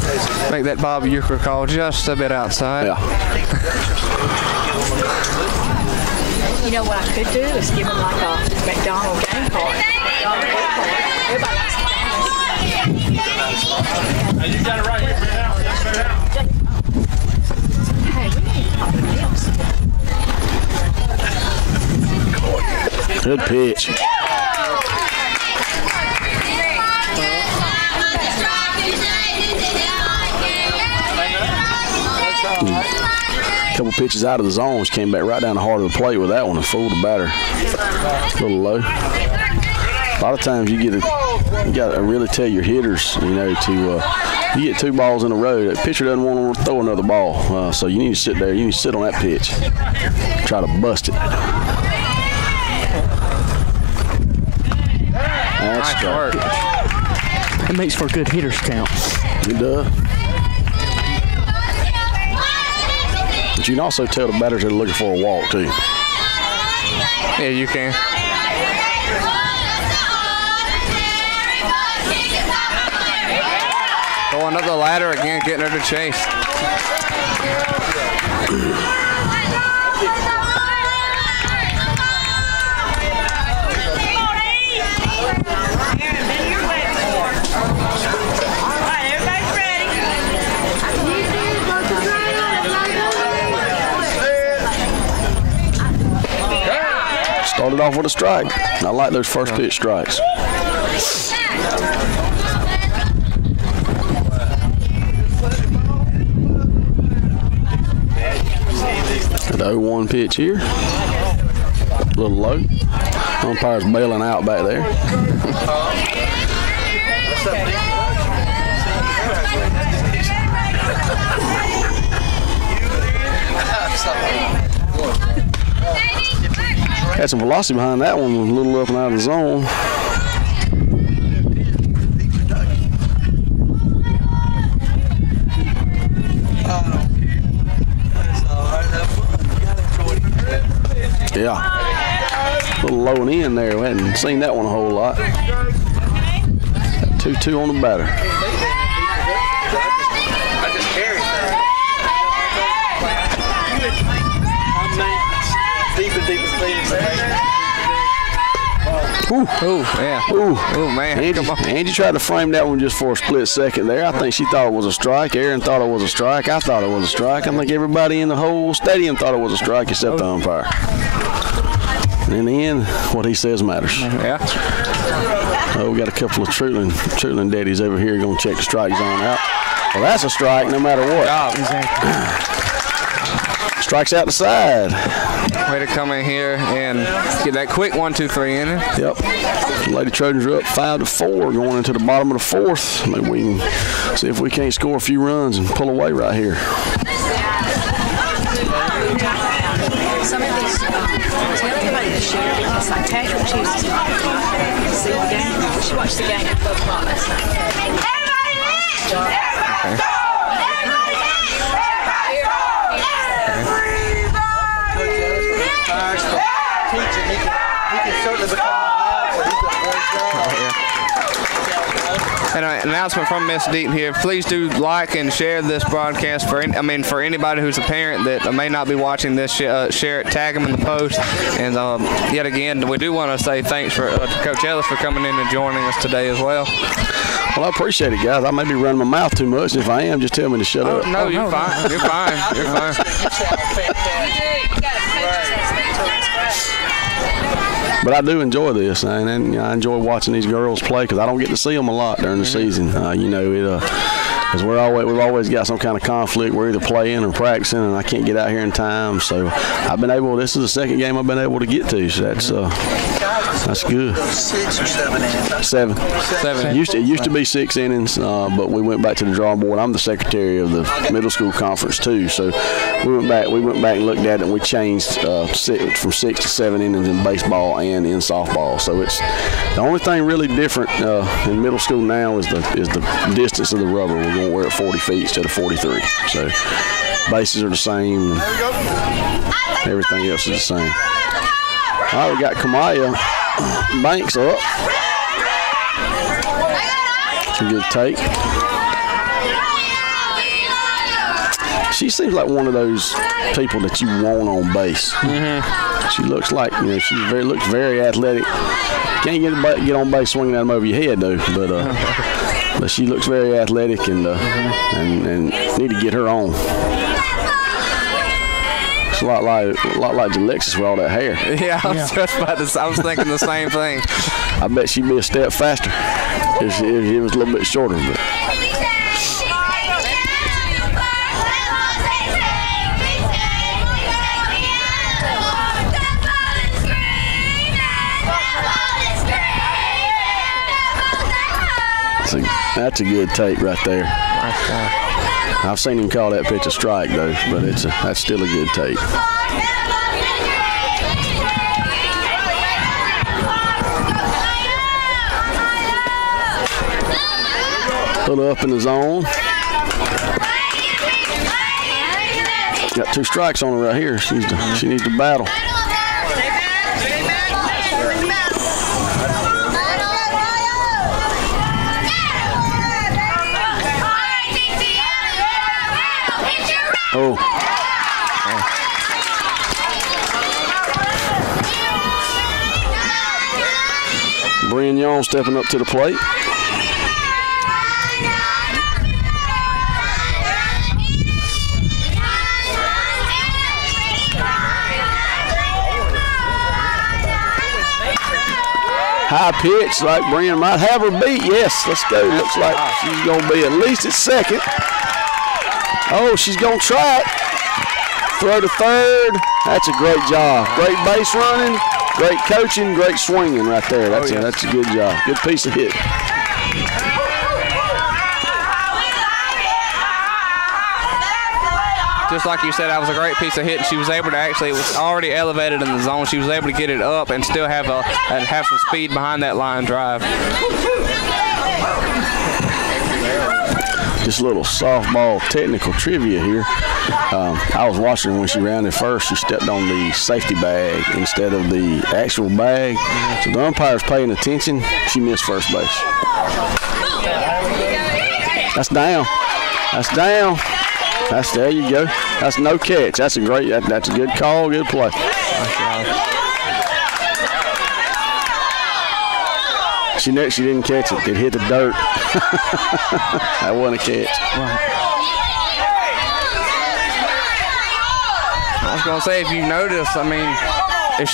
Make that Bob Euchre call just a bit outside. Yeah. You know what I could do is give him like a McDonald's game card. Everybody likes McDonald's. You got it right here. Hey, we need to pop the meals. Good pitch. A couple pitches out of the zone, she came back right down the heart of the plate with that one and fooled the batter. A little low. A lot of times you got to really tell your hitters, you know, you get 2 balls in a row. That pitcher doesn't want to throw another ball, so you need to sit there. You need to sit on that pitch, try to bust it. That's Nice work. It makes for a good hitter's count. It does. But you can also tell the batters that are looking for a walk, too. Yeah, you can. Going up the ladder again, getting her to chase. Started off with a strike. I like those first pitch strikes. The 0-1 pitch here. A little low. Umpire's bailing out back there. Had some velocity behind that one, was a little up and out of the zone. Yeah. A little low and in there. We hadn't seen that one a whole lot. 2-2 on the batter. I just carry Ooh. Oh, yeah. Ooh. Oh, man. Angie tried to frame that one just for a split second there. I think she thought it was a strike. Erin thought it was a strike. I thought it was a strike. I think everybody in the whole stadium thought it was a strike except the umpire. And in the end, what he says matters. Yeah. Oh, we got a couple of Treutlen daddies over here going to check the strike zone out. Well, that's a strike no matter what. Exactly. Strikes out the side. Way to come in here and get that quick 1-2-3 in there. Yep. Lady Trojans are up 5-4 going into the bottom of the 4th. Maybe we can see if we can't score a few runs and pull away right here. Some of these, tell everybody to share because like Patrick chooses not to see the game. She watched the game at 12 o'clock last night. Everybody announcement from Miss Deaton here. Please do like and share this broadcast for anybody who's a parent that may not be watching this. Share it, tag them in the post, and yet again, we do want to say thanks for Coach Ellis for coming in and joining us today as well. Well, I appreciate it, guys. I may be running my mouth too much. If I am, just tell me to shut up. No, you're fine. You're fine. You're fine. But I do enjoy this, and I enjoy watching these girls play because I don't get to see them a lot during the season. Because we've always got some kind of conflict. We're either playing or practicing, and I can't get out here in time. So I've been able. This is the second game I've been able to get to. So that's good. 6 or 7 innings? 7. 7. It used to be 6 innings, but we went back to the drawing board. I'm the secretary of the middle school conference too, so we went back and looked at it, and we changed from 6 to 7 innings in baseball and in softball. So it's the only thing really different in middle school now is the distance of the rubber. We're at 40 feet instead of 43. So bases are the same. Everything else is the same. All right, we got Kamaya Banks up. It's a good take. She seems like one of those people that you want on base. She looks like, she looks very athletic. Can't get on base swinging at them over your head though, but she looks very athletic and need to get her on. It's a lot like Alexis with all that hair. Yeah, I was just about to. I was thinking the same thing. I bet she'd be a step faster if it was a little bit shorter. But. That's a good take right there. I've seen him call that pitch a strike though, but that's still a good take. Put her up in the zone. Got 2 strikes on her right here. She needs to battle. Oh. Brian Young stepping up to the plate. High pitch, like Brian might have her beat. Yes, let's go. Looks like she's going to be at least at second. Oh, she's going to try it. Throw to third. That's a great job. Great base running, great coaching, great swinging right there. That's a good job. Good piece of hit. Just like you said, that was a great piece of hit. She was able to it was already elevated in the zone. She was able to get it up and still have some speed behind that line drive. Just a little softball technical trivia here. I was watching her when she rounded first. She stepped on the safety bag instead of the actual bag. So the umpire's paying attention. She missed first base. That's down. That's down. There you go. That's no catch. That's a good call, good play. She didn't catch it. It hit the dirt. That wasn't a catch. I was gonna say, if you notice, if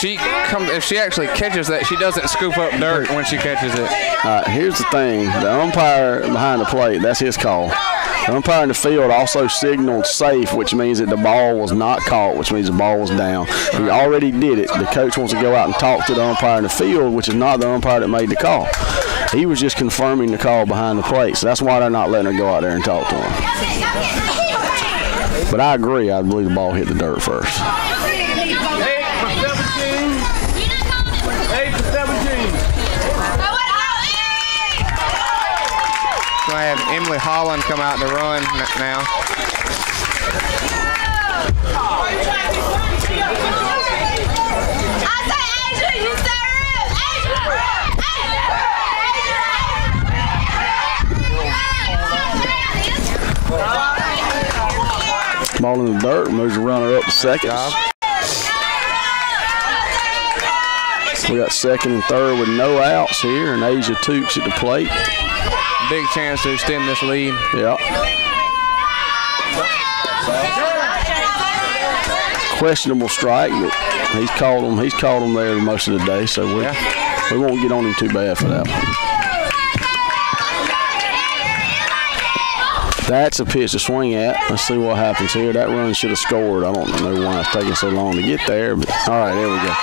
she actually catches that, she doesn't scoop up dirt when she catches it. Here's the thing: the umpire behind the plate, that's his call. The umpire in the field also signaled safe, which means that the ball was not caught, which means the ball was down. He already did it. The coach wants to go out and talk to the umpire in the field, which is not the umpire that made the call. He was just confirming the call behind the plate, so that's why they're not letting her go out there and talk to him. But I agree. I believe the ball hit the dirt first. 8 to 17. I have Emily Holland come out to run now. Ball in the dirt, moves the runner up to second. We got second and third with no outs here, and Asia Tooks at the plate. Big chance to extend this lead. Yeah. Questionable strike, but he's called them there most of the day, so we won't get on him too bad for that one. That's a pitch to swing at. Let's see what happens here. That run should have scored. I don't know why it's taking so long to get there, but all right, there we go.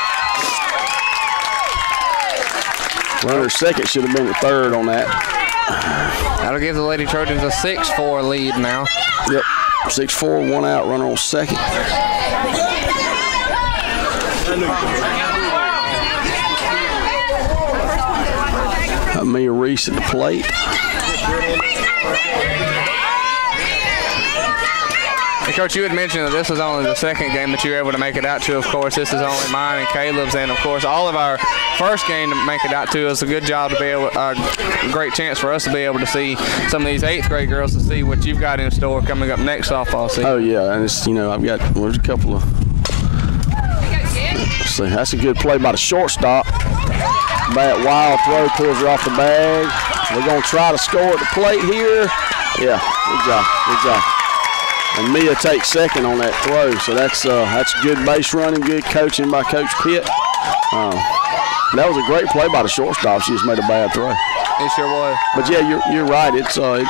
Runner second should have been at third on that. That'll give the Lady Trojans a 6-4 lead now. Yep, 6-4, 1 out, runner on second. Mia Reese at the plate. And Coach, you had mentioned that this was only the second game that you were able to make it out to. Of course, this is only mine and Caleb's, and of course, all of our first game to make it out to is a good job to be able, great chance for us to be able to see some of these 8th grade girls to see what you've got in store coming up next softball season. Oh yeah, and it's, there's a couple of. Let's see, that's a good play by the shortstop. Bad wild throw, pulls her off the bag. We're gonna try to score at the plate here. Yeah, good job, good job. And Mia takes second on that throw, so that's good base running, good coaching by Coach Pitt. That was a great play by the shortstop. She just made a bad throw. It sure was. But yeah, you're right. It's good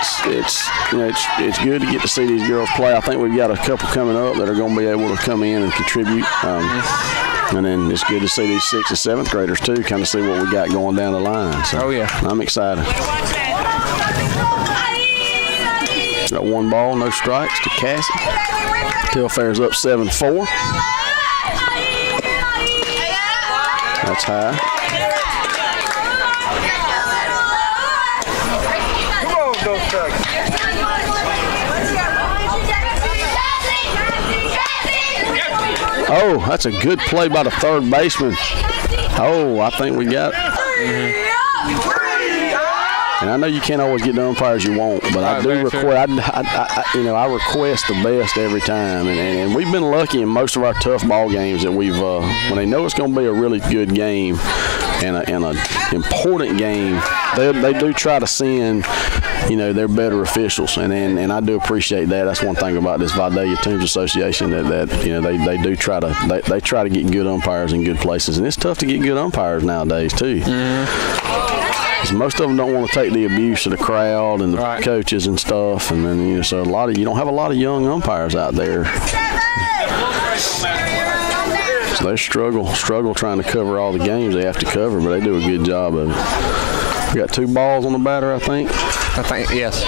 to get to see these girls play. I think we've got a couple coming up that are going to be able to come in and contribute. And then it's good to see these 6th and 7th graders too, kind of see what we got going down the line. So I'm excited. Got 1 ball, no strikes to Cassie. Telfair's up 7-4. That's high. Oh, that's a good play by the third baseman. Oh, I think we got it. And I know you can't always get the umpires you want, but I do request. I request the best every time, and we've been lucky in most of our tough ball games that we've when they know it's going to be a really good game and an important game, they do try to send their better officials, and I do appreciate that. That's one thing about this Vidalia Teams Association that they do try to they try to get good umpires in good places, and it's tough to get good umpires nowadays too. Most of them don't want to take the abuse of the crowd and the coaches and stuff, and then so you don't have a lot of young umpires out there. So they struggle trying to cover all the games they have to cover, but they do a good job of it. We got 2 balls on the batter, I think. Yes.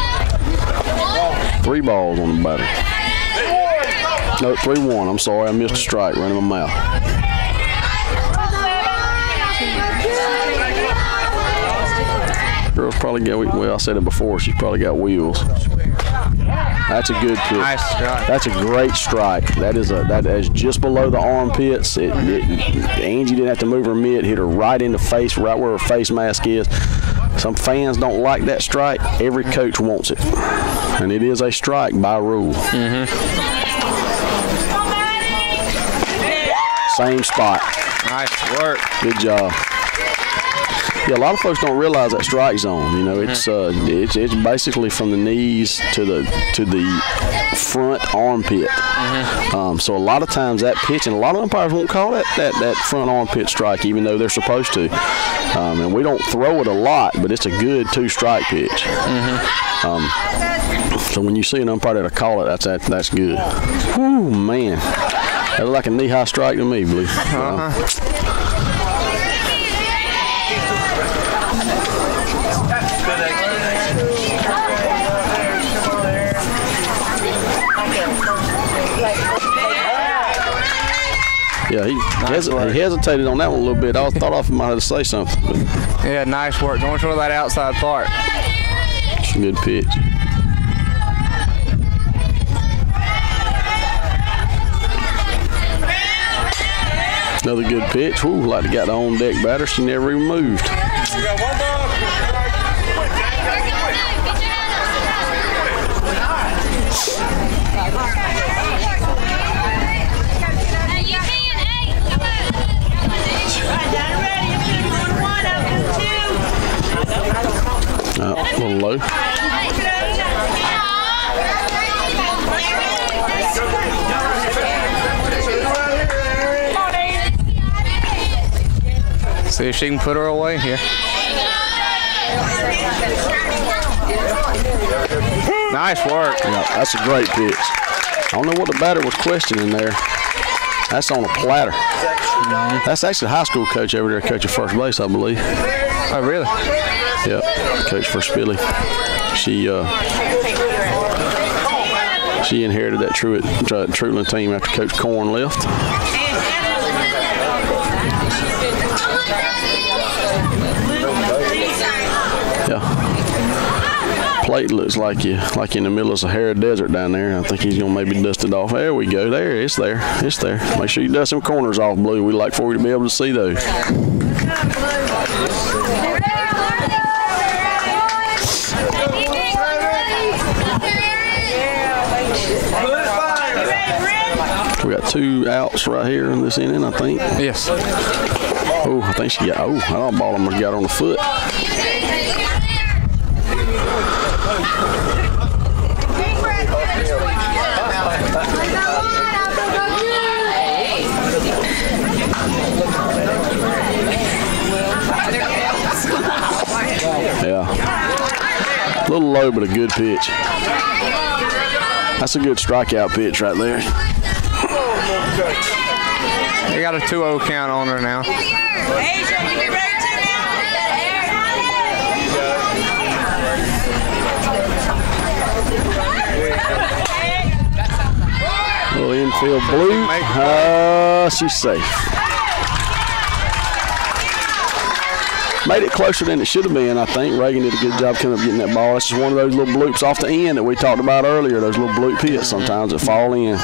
3 balls on the batter. No, 3-1. I'm sorry, I missed a strike. Running my mouth. Girl's probably got, well, I said it before, she's probably got wheels. That's a good pitch. Nice strike. That's a great strike. That is just below the armpits. Angie didn't have to move her mitt, hit her right in the face, right where her face mask is. Some fans don't like that strike. Every coach wants it. And it is a strike by rule. Same spot. Nice work. Good job. Yeah, a lot of folks don't realize that strike zone. It's basically from the knees to the front armpit. So a lot of times that pitch, and a lot of umpires won't call that front armpit strike, even though they're supposed to. And we don't throw it a lot, but it's a good 2-strike pitch. So when you see an umpire that'll call it, that's good. Whew, man, that looked like a knee-high strike to me, Blue. Yeah, he hesitated on that one a little bit. I thought I might have to say something. Yeah, nice work. Going toward that outside part. It's a good pitch. Another good pitch. Ooh, like to got the on-deck batter. She never even moved. See if she can put her away here. Nice work. Yeah, that's a great pitch. I don't know what the batter was questioning there. That's on a platter. That's actually a high school coach over there coaching first base, I believe. Oh, really? Yep, coach for Spilly. She inherited that Treutlen team after Coach Corn left. Yeah. Plate looks like you in the middle of Sahara Desert down there. I think he's gonna maybe dust it off. There we go. There, it's there. It's there. Make sure you dust some corners off, Blue. We'd like for you to be able to see those. We got 2 outs right here in this inning, I think. Yes. Oh, I think she got. Oh, I don't ball him. Got on the foot. Yeah. A little low, but a good pitch. That's a good strikeout pitch right there. They got a 2-0 count on her now. Little infield Blue. She's safe. Made it closer than it should have been, I think. Reagan did a good job coming up getting that ball. That's just one of those little bloops off the end that we talked about earlier, those little bloop hits sometimes that fall in.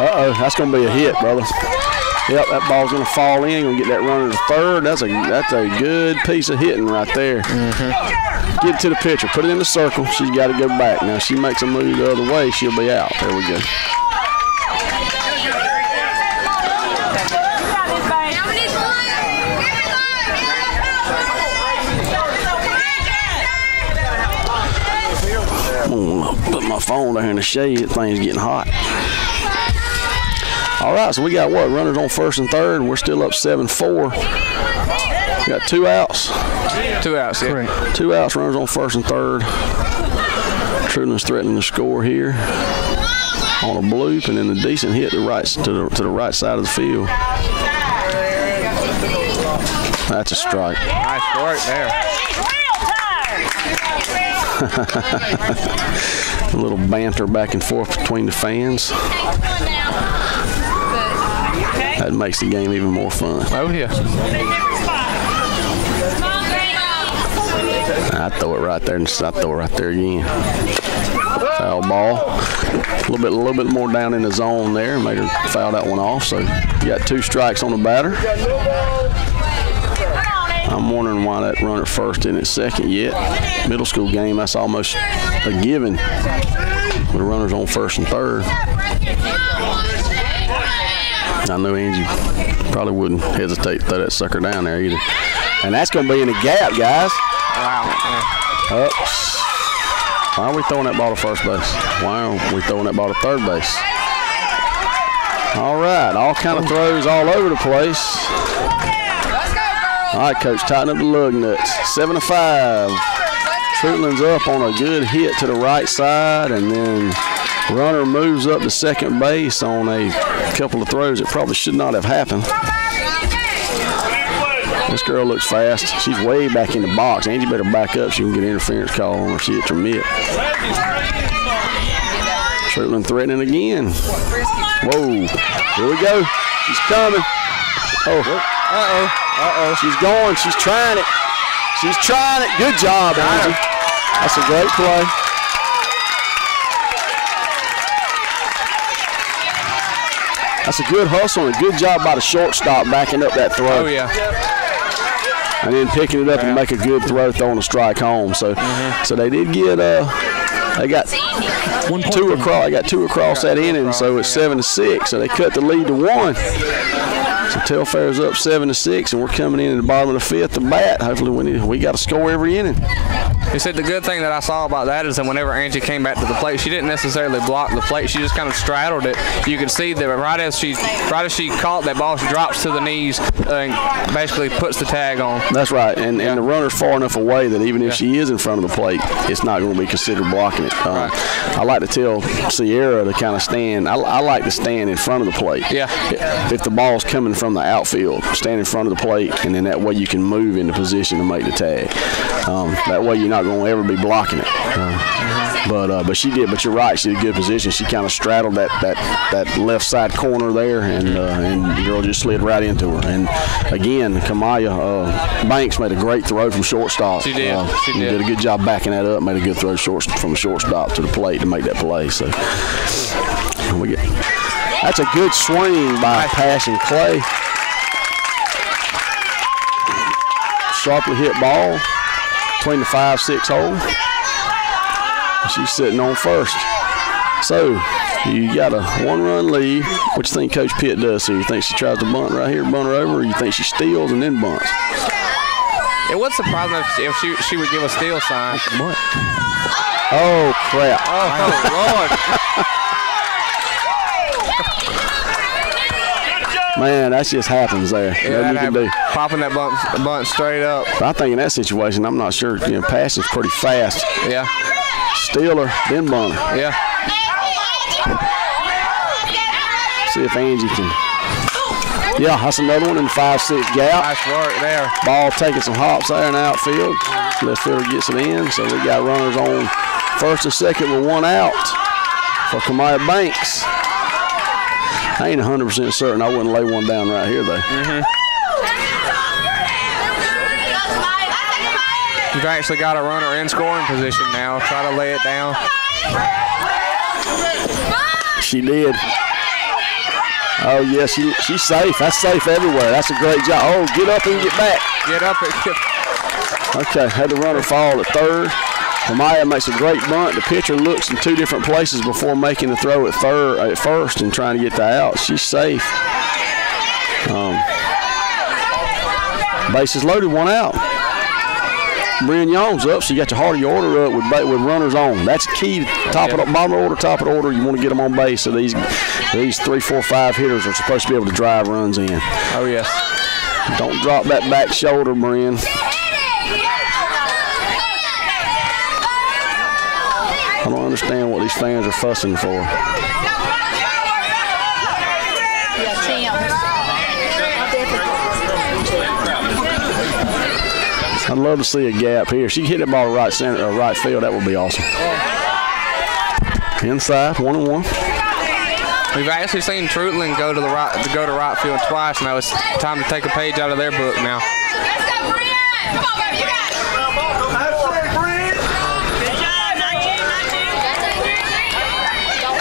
Uh-oh, that's going to be a hit, brother. Yep, that ball's going to fall in. Going to get that runner to third. That's a good piece of hitting right there. Get it to the pitcher. Put it in the circle. She's got to go back. Now, if she makes a move the other way, she'll be out. There we go. I'm going to put my phone down here in the shade. That thing's getting hot. All right, so we got what? Runners on first and third. We're still up 7-4. We got 2 outs. 2 outs, yeah. Correct. 2 outs, runners on first and third. Treutlen's threatening to score here on a bloop, and then a decent hit to the right side of the field. That's a strike. Nice work there. A little banter back and forth between the fans. That makes the game even more fun. Oh, yeah. I throw it right there, and I throw it right there again. Foul ball. A little bit more down in the zone there. Made her foul that one off. So you got 2 strikes on the batter. I'm wondering why that runner first isn't at second yet. Middle school game, that's almost a given with runners on first and third. I know Angie probably wouldn't hesitate to throw that sucker down there either. And that's going to be in the gap, guys. Wow. Oops. Why are we throwing that ball to first base? Why are we throwing that ball to third base? All right, all kind of throws all over the place. All right, Coach, tighten up the lug nuts. 7-5. Treutlen's up on a good hit to the right side, and then runner moves up to second base on a couple of throws that probably should not have happened. This girl looks fast. She's way back in the box. Angie better back up. She can get an interference call on her. She hits her mitt. Treutlen threatening again. Whoa. Here we go. She's coming. Oh. Uh-oh. She's going. She's trying it. She's trying it. Good job, Angie. That's a great play. That's a good hustle and a good job by the shortstop backing up that throw. Oh, yeah. And then picking it up and make a good throw, throwing a strike home. So, so they did get they got 2 across. They got 2 across that inning, so it's 7-6. So they cut the lead to 1. So Telfair's up 7-6, and we're coming in at the bottom of the fifth to bat. Hopefully we got to score every inning. He said the good thing that I saw about that is that whenever Angie came back to the plate, she didn't necessarily block the plate. She just kind of straddled it. You could see that right as she caught that ball, she drops to the knees and basically puts the tag on. That's right, and the runner's far enough away that even if she is in front of the plate, it's not going to be considered blocking it. I like to tell Sierra to kind of stand. I like to stand in front of the plate. Yeah. If the ball's coming from the outfield, stand in front of the plate, and then that way you can move into position to make the tag. That way you're not going to ever be blocking it. But she did. But you're right. She did a good position. She kind of straddled that left side corner there, and the girl just slid right into her. And again, Kamaya Banks made a great throw from shortstop. She did. She did a good job backing that up. Made a good throw from the shortstop to the plate to make that play. So that's a good swing by Passion Clay. Sharply hit ball between the 5-6 hole. She's sitting on first. So you got a 1-run lead. What you think Coach Pitt does here? You think she tries to bunt right here, bunt her over, or you think she steals and then bunts? It would surprise me if she would give a steal sign. Oh, crap. Oh, Lord. Man, that just happens there. Yeah, Nothing you can do. Popping that bunt straight up. But I think in that situation, I'm not sure. Passion's pretty fast. Yeah. Steal her, then bunt her. Yeah. See if Angie can. Yeah, that's another one in the 5-6 gap. Nice work there. Ball taking some hops there in the outfield. Left fielder gets it in, so we got runners on first and second with one out for Kamaya Banks. I ain't 100% certain I wouldn't lay one down right here, though. You've actually got a runner in scoring position now. Try to lay it down. She did. Oh, yeah, she's safe. That's safe everywhere. That's a great job. Oh, get up and get back. Get up and get. Okay, had the runner fall at third. Kamaya makes a great bunt. The pitcher looks in two different places before making the throw at first and trying to get that out. She's safe. Bases loaded, one out. Brian Young's up, so you got your heart of your order up with runners on. That's key. Bottom of the order, top of the order. You want to get them on base. So these 3, 4, 5 hitters are supposed to be able to drive runs in. Oh yes. Don't drop that back shoulder, Brian. I don't understand what these fans are fussing for. I'd love to see a gap here. She hit that ball right center or right field. That would be awesome. Inside, 1-1. We've actually seen Treutlen go to right field twice. Now it's time to take a page out of their book now.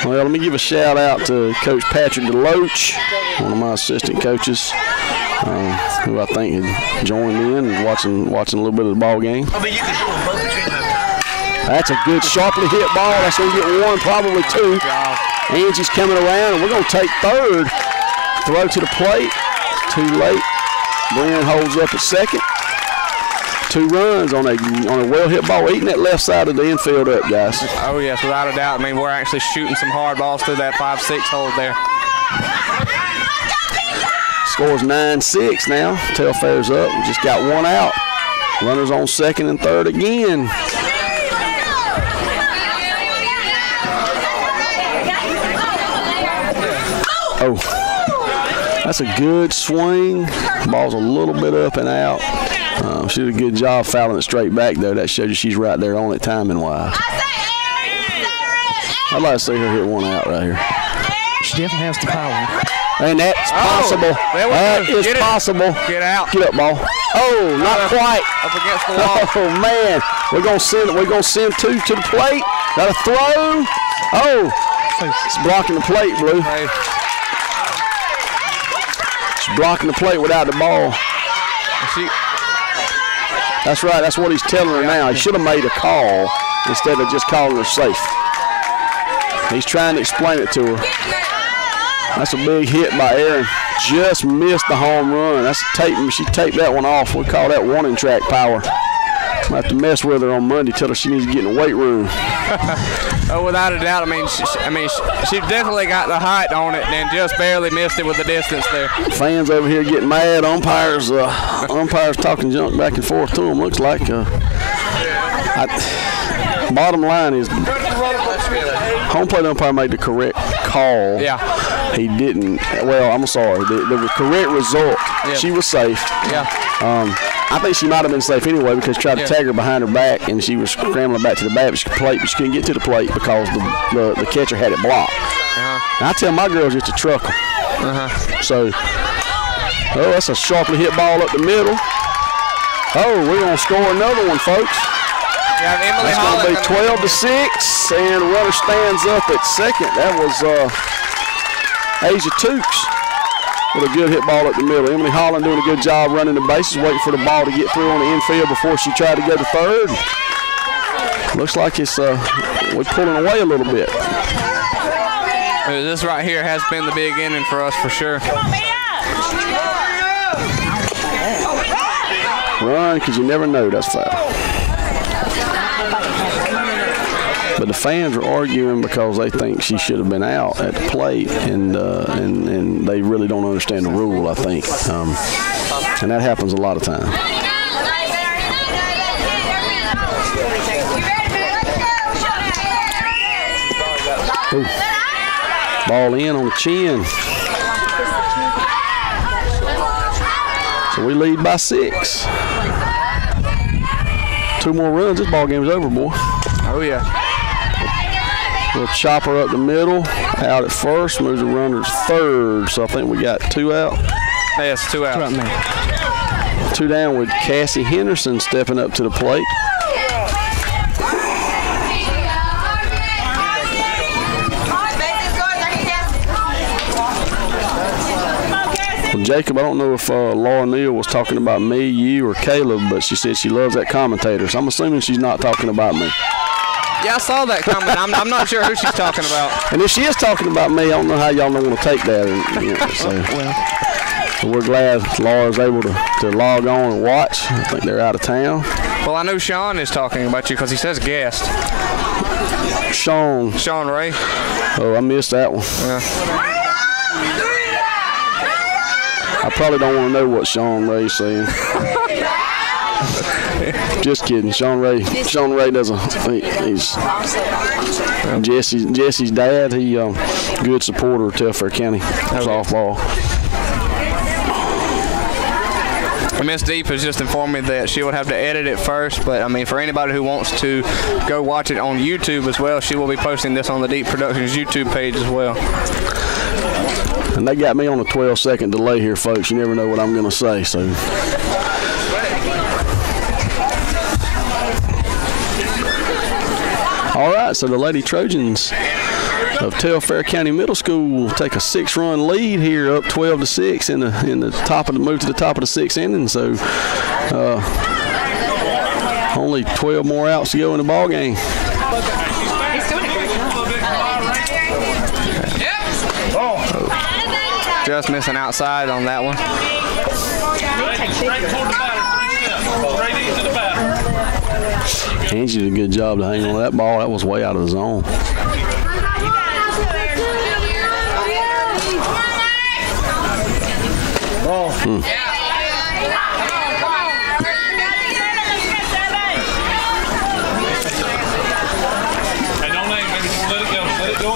Well, let me give a shout out to Coach Patrick DeLoach, one of my assistant coaches, who I think had joined in and watching a little bit of the ball game. That's a good, sharply hit ball. That's going to get one, probably two. Angie's coming around, and we're going to take third. Throw to the plate. Too late. Brian holds up at second. 2 runs on a well-hit ball, eating that left side of the infield up, guys. Oh, yes, without a doubt. I mean, we're actually shooting some hard balls through that 5-6 hole there. Scores 9-6 now. Telfair's up. We just got one out. Runners on second and third again. Oh, that's a good swing. Ball's a little bit up and out. She did a good job fouling it straight back, though. That shows you she's right there on it timing-wise. I'd like to see her hit one out right here. She definitely has the power. And that's possible. That is possible. Get out. Get up, ball. Oh, not quite. Up against the wall. Oh man, we're gonna send 2 to the plate. Got a throw. Oh, it's blocking the plate, Blue. It's blocking the plate without the ball. That's right. That's what he's telling her now. He should have made a call instead of just calling her safe. He's trying to explain it to her. That's a big hit by Aaron just missed the home run. That's taping. She taped that one off. We call that warning track power. I have to mess with her on Monday. Tell her she needs to get in the weight room. Oh, without a doubt. She definitely got the height on it and just barely missed it with the distance there. Fans over here getting mad. Umpires talking junk back and forth to them. Looks like. Bottom line is, home plate umpire made the correct call. Yeah. He didn't. Well, I'm sorry. The correct result. Yeah. She was safe. Yeah. I think she might have been safe anyway because she tried to tag her behind her back and she was scrambling back to the bat, but she couldn't get to the plate because the catcher had it blocked. And I tell my girls just to truck them. So, that's a sharply hit ball up the middle. Oh, we're going to score another one, folks. That's going to be 12-6, and the runner stands up at second. That was Asia Tukes with a good hit ball up the middle. Emily Holland doing a good job running the bases, waiting for the ball to get through on the infield before she tried to go to third. Looks like it's we're pulling away a little bit. This right here has been the big inning for us for sure. Run, because you never know. That's foul. But the fans are arguing because they think she should have been out at the plate, and they really don't understand the rule, I think. And that happens a lot of times. Ooh. Ball in on the chin. So we lead by 6. 2 more runs, this ball game's over, boy. Oh, yeah. We'll chop her up the middle, out at first, moves the runner to third. So I think we got 2 out. Yes, 2 out. 2 down with Cassie Henderson stepping up to the plate. Well, Jacob, I don't know if Laura Neal was talking about me, you, or Caleb, but she said she loves that commentator. So I'm assuming she's not talking about me. Yeah, I saw that comment. I'm not sure who she's talking about. And if she is talking about me, I don't know how y'all don't want to take that. So we're glad Laura's able to log on and watch. I think they're out of town. Well, I know Sean is talking about you because he says guest. Sean Ray. Oh, I missed that one. Yeah. I probably don't want to know what Sean Ray's saying. Just kidding. Sean Ray doesn't. He's Jesse's dad. He good supporter of Telfair County softball. Miss Deep has just informed me that she would have to edit it first, but for anybody who wants to go watch it on YouTube as well, she will be posting this on the Deep Productions YouTube page as well. And they got me on a 12-second delay here, folks. You never know what I'm going to say, so. All right, so the Lady Trojans of Telfair County Middle School will take a 6-run lead here, up 12-6 in the top of the move to the top of the 6th inning. So only 12 more outs to go in the ball game. Just missing outside on that one. Angie did a good job to hang on to that ball. That was way out of the zone.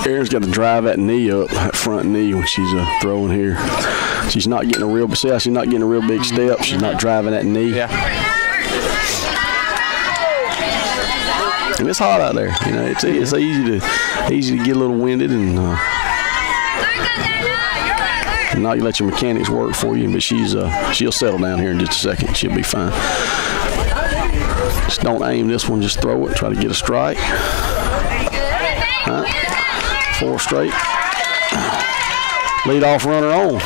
Erin's got to drive that knee up, that front knee, when she's throwing here. She's not getting a real. See how she's not getting a real big step. She's not driving that knee. Yeah. And it's hot out there. You know, it's easy to get a little winded and not let your mechanics work for you. But she'll settle down here in just a second. She'll be fine. Just don't aim this one. Just throw it. Try to get a strike. All right. 4 straight. Lead off runner on.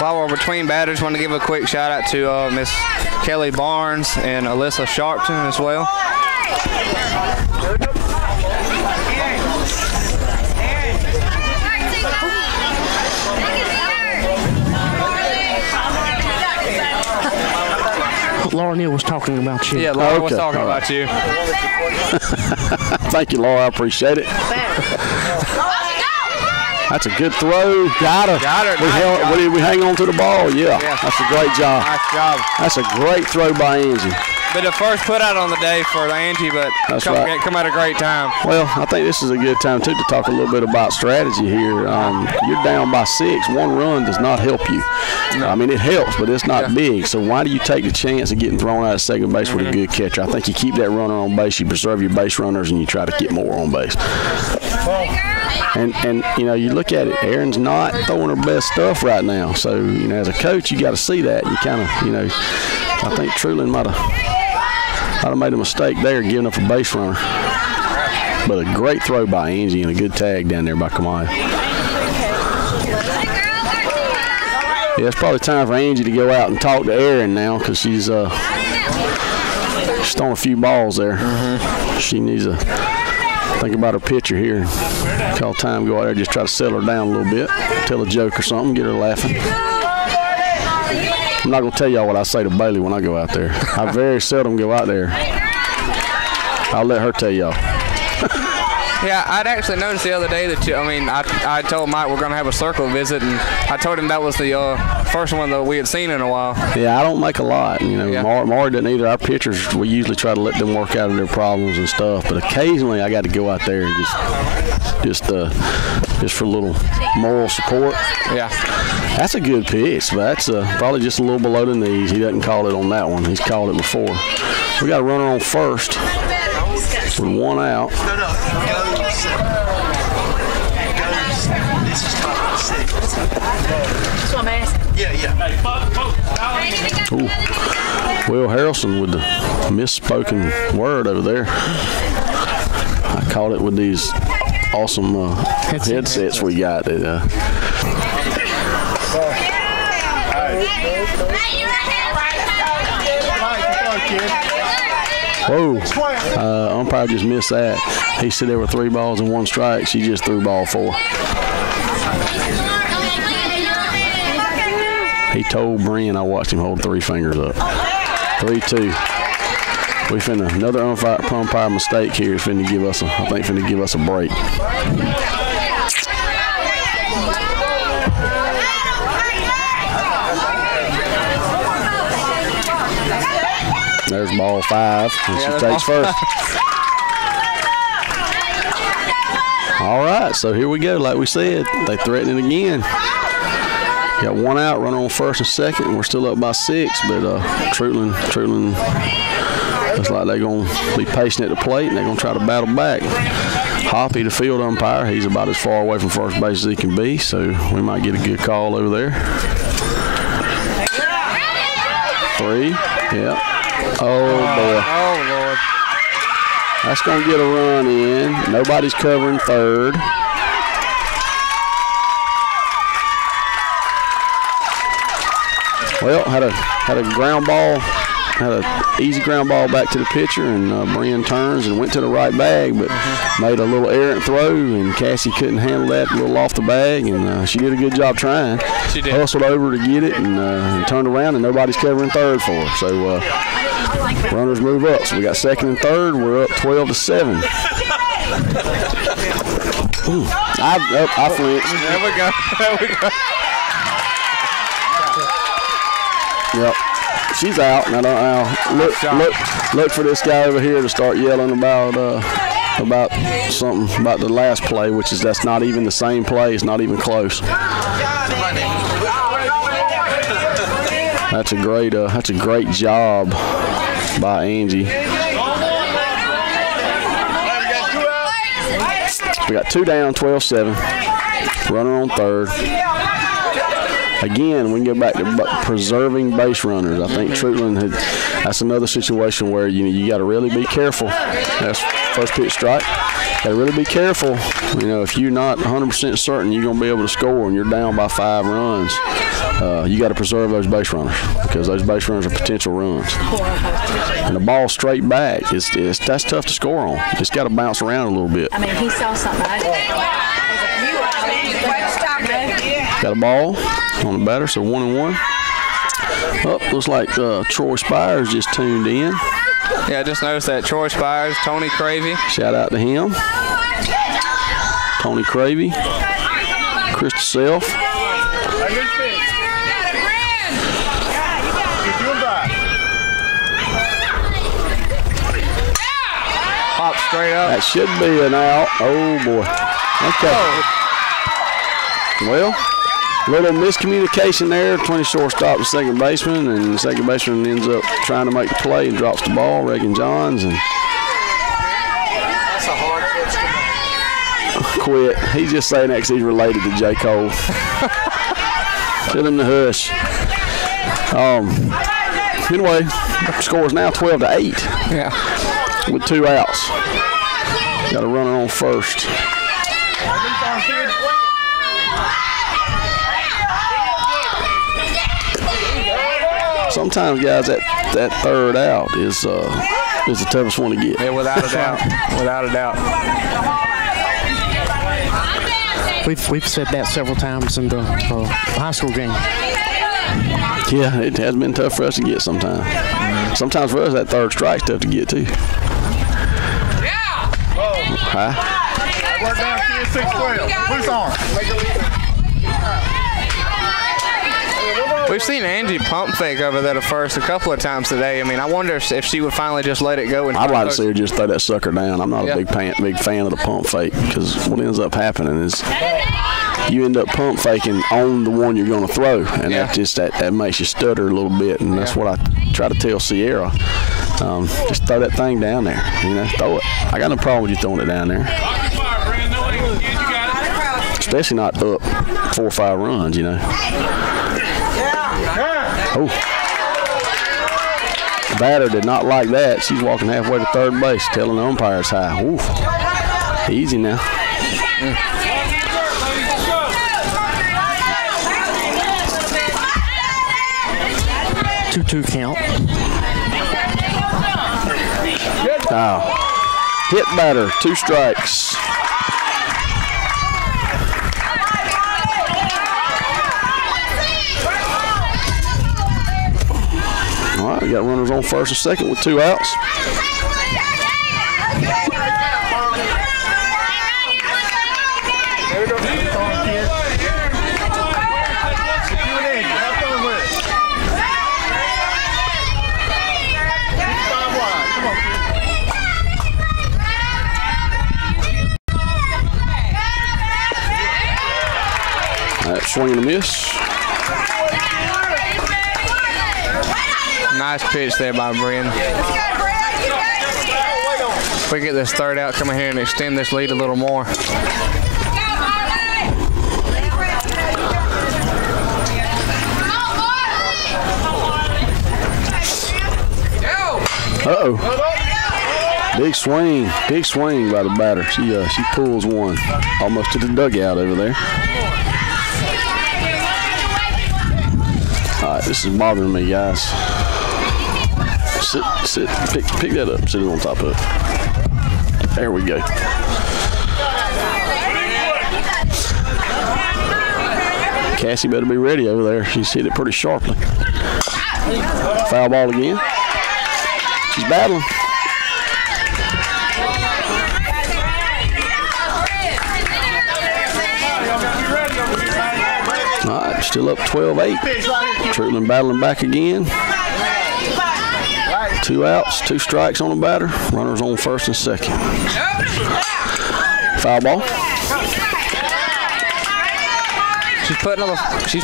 While we're between batters, want to give a quick shout out to Miss Kelly Barnes and Alyssa Sharpton as well. Laura Neal was talking about you. Yeah, Laura was Okay, talking all about you. Thank you, Laura. I appreciate it. That's a good throw. Got her. Got her. We hang on to the ball. Yeah. That's a great job. Nice job. That's a great throw by Angie. But the first put out on the day for Angie, but come at a great time. Well, I think this is a good time, too, to talk a little bit about strategy here. You're down by 6. One run does not help you. No. I mean, it helps, but it's not big. So why do you take the chance of getting thrown out at second base with a good catcher? I think you keep that runner on base, you preserve your base runners, and you try to get more on base. And you know, you look at it, Erin's not throwing her best stuff right now. So, you know, as a coach, you got to see that. You kind of, you know, I think Treutlen might have made a mistake there giving up a base runner. But a great throw by Angie and a good tag down there by Kamaya. Yeah, it's probably time for Angie to go out and talk to Erin now because she's thrown a few balls there. She needs to think about her pitcher here. Call time to go out there, just try to settle her down a little bit, tell a joke or something, get her laughing. I'm not going to tell y'all what I say to Bailey when I go out there. I very seldom go out there. I'll let her tell y'all. Yeah, I'd actually noticed the other day that I told Mike we're going to have a circle visit, and I told him that was the first one that we had seen in a while. Yeah, I don't make a lot. You know, Maury doesn't either. Our pitchers, we usually try to let them work out of their problems and stuff, but occasionally I got to go out there and just for a little moral support. Yeah. That's a good pitch, but that's probably just a little below the knees. He doesn't call it on that one. He's called it before. We got a runner on first with one out. That's what I'm asking. Ooh. Will Harrelson with the misspoken word over there. I caught it with these awesome headsets we got. Whoa. Umpire just missed that. He said there were 3 balls and 1 strike. She just threw ball 4. He told Brian, I watched him hold 3 fingers up. 3-2. We finna, another umpire mistake here is finna give us a break. There's ball 5, and she takes first. All right, so here we go. Like we said, they threaten it again. Got 1 out, runner on first and second, and we're still up by 6. But Treutlen looks like they're going to be patient at the plate, and they're going to try to battle back. Hoppy, the field umpire, he's about as far away from first base as he can be, so we might get a good call over there. 3, yep. Oh, boy. Oh, Lord. That's going to get a run in. Nobody's covering third. Well, had a ground ball, had an easy ground ball back to the pitcher, and Brian turns and went to the right bag, but made a little errant throw, and Cassie couldn't handle that, a little off the bag, and she did a good job trying. She did. Hustled over to get it and turned around, and nobody's covering third for her. So runners move up. So we got second and third. We're up 12-7. I flinched. There we go. There we go. Yep, she's out. Now look for this guy over here to start yelling about something about the last play, that's not even the same play. It's not even close. That's a great job by Angie. We got 2 down, 12-7. Runner on third. Again, we can go back to preserving base runners. I think Treutlen that's another situation where you got to really be careful. That's first pitch strike. Got to really be careful. If you're not 100% certain you're going to be able to score and you're down by 5 runs, you got to preserve those base runners because those base runners are potential runs. And the ball straight back that's tough to score on. It's got to bounce around a little bit. I mean, he saw something. Got a ball on the batter, so 1-1. Oh, looks like Troy Spires just tuned in. Yeah, I just noticed that. Troy Spires, Tony Cravey. Shout out to him. Tony Cravey. Krista Self. Pop straight up. That should be an out. Oh, boy. Okay. Well, a little miscommunication there between the shortstop and second baseman, and the second baseman ends up trying to make the play and drops the ball, Reagan Johns, and That's a hard catch to make. quit. He's just saying that because he's related to J. Cole. Tell him to hush. Anyway, the score is now 12-8. Yeah. With 2 outs. Got a runner on first. Sometimes, guys, that third out is the toughest one to get. Yeah, without a doubt. Without a doubt. We've said that several times in the high school game. Yeah, it has been tough for us to get sometimes. Sometimes for us, that third strike's tough to get, too. High. Work down, kid, 6-12. Loose arm. We've seen Angie pump fake over there to first a couple of times today. I mean, I wonder if she would finally just let it go. I'd like to see her just throw that sucker down. I'm not a big fan of the pump fake, because what ends up happening is you end up pump faking on the one you're going to throw, and that makes you stutter a little bit, and that's what I try to tell Sierra. Just throw that thing down there. Throw it. I got no problem with you throwing it down there. Especially not up 4 or 5 runs, Oh. The batter did not like that. She's walking halfway to third base, telling the umpires high. Ooh. Easy now. 2-2 count. Hit batter, 2 strikes. All right, we got runners on first and second with 2 outs. Swing and a miss. Nice pitch there by Bryn. If we get this third out, come in here and extend this lead a little more. Uh-oh. Big swing by the batter. She pulls one almost to the dugout over there. All right, this is bothering me, guys. Sit, pick that up, sit it on top of it. There we go. Cassie better be ready over there. She's hit it pretty sharply. Foul ball again. She's battling. All right, still up 12-8. Treutlen battling back again. 2 outs, 2 strikes on the batter. Runners on first and second. Foul ball. She's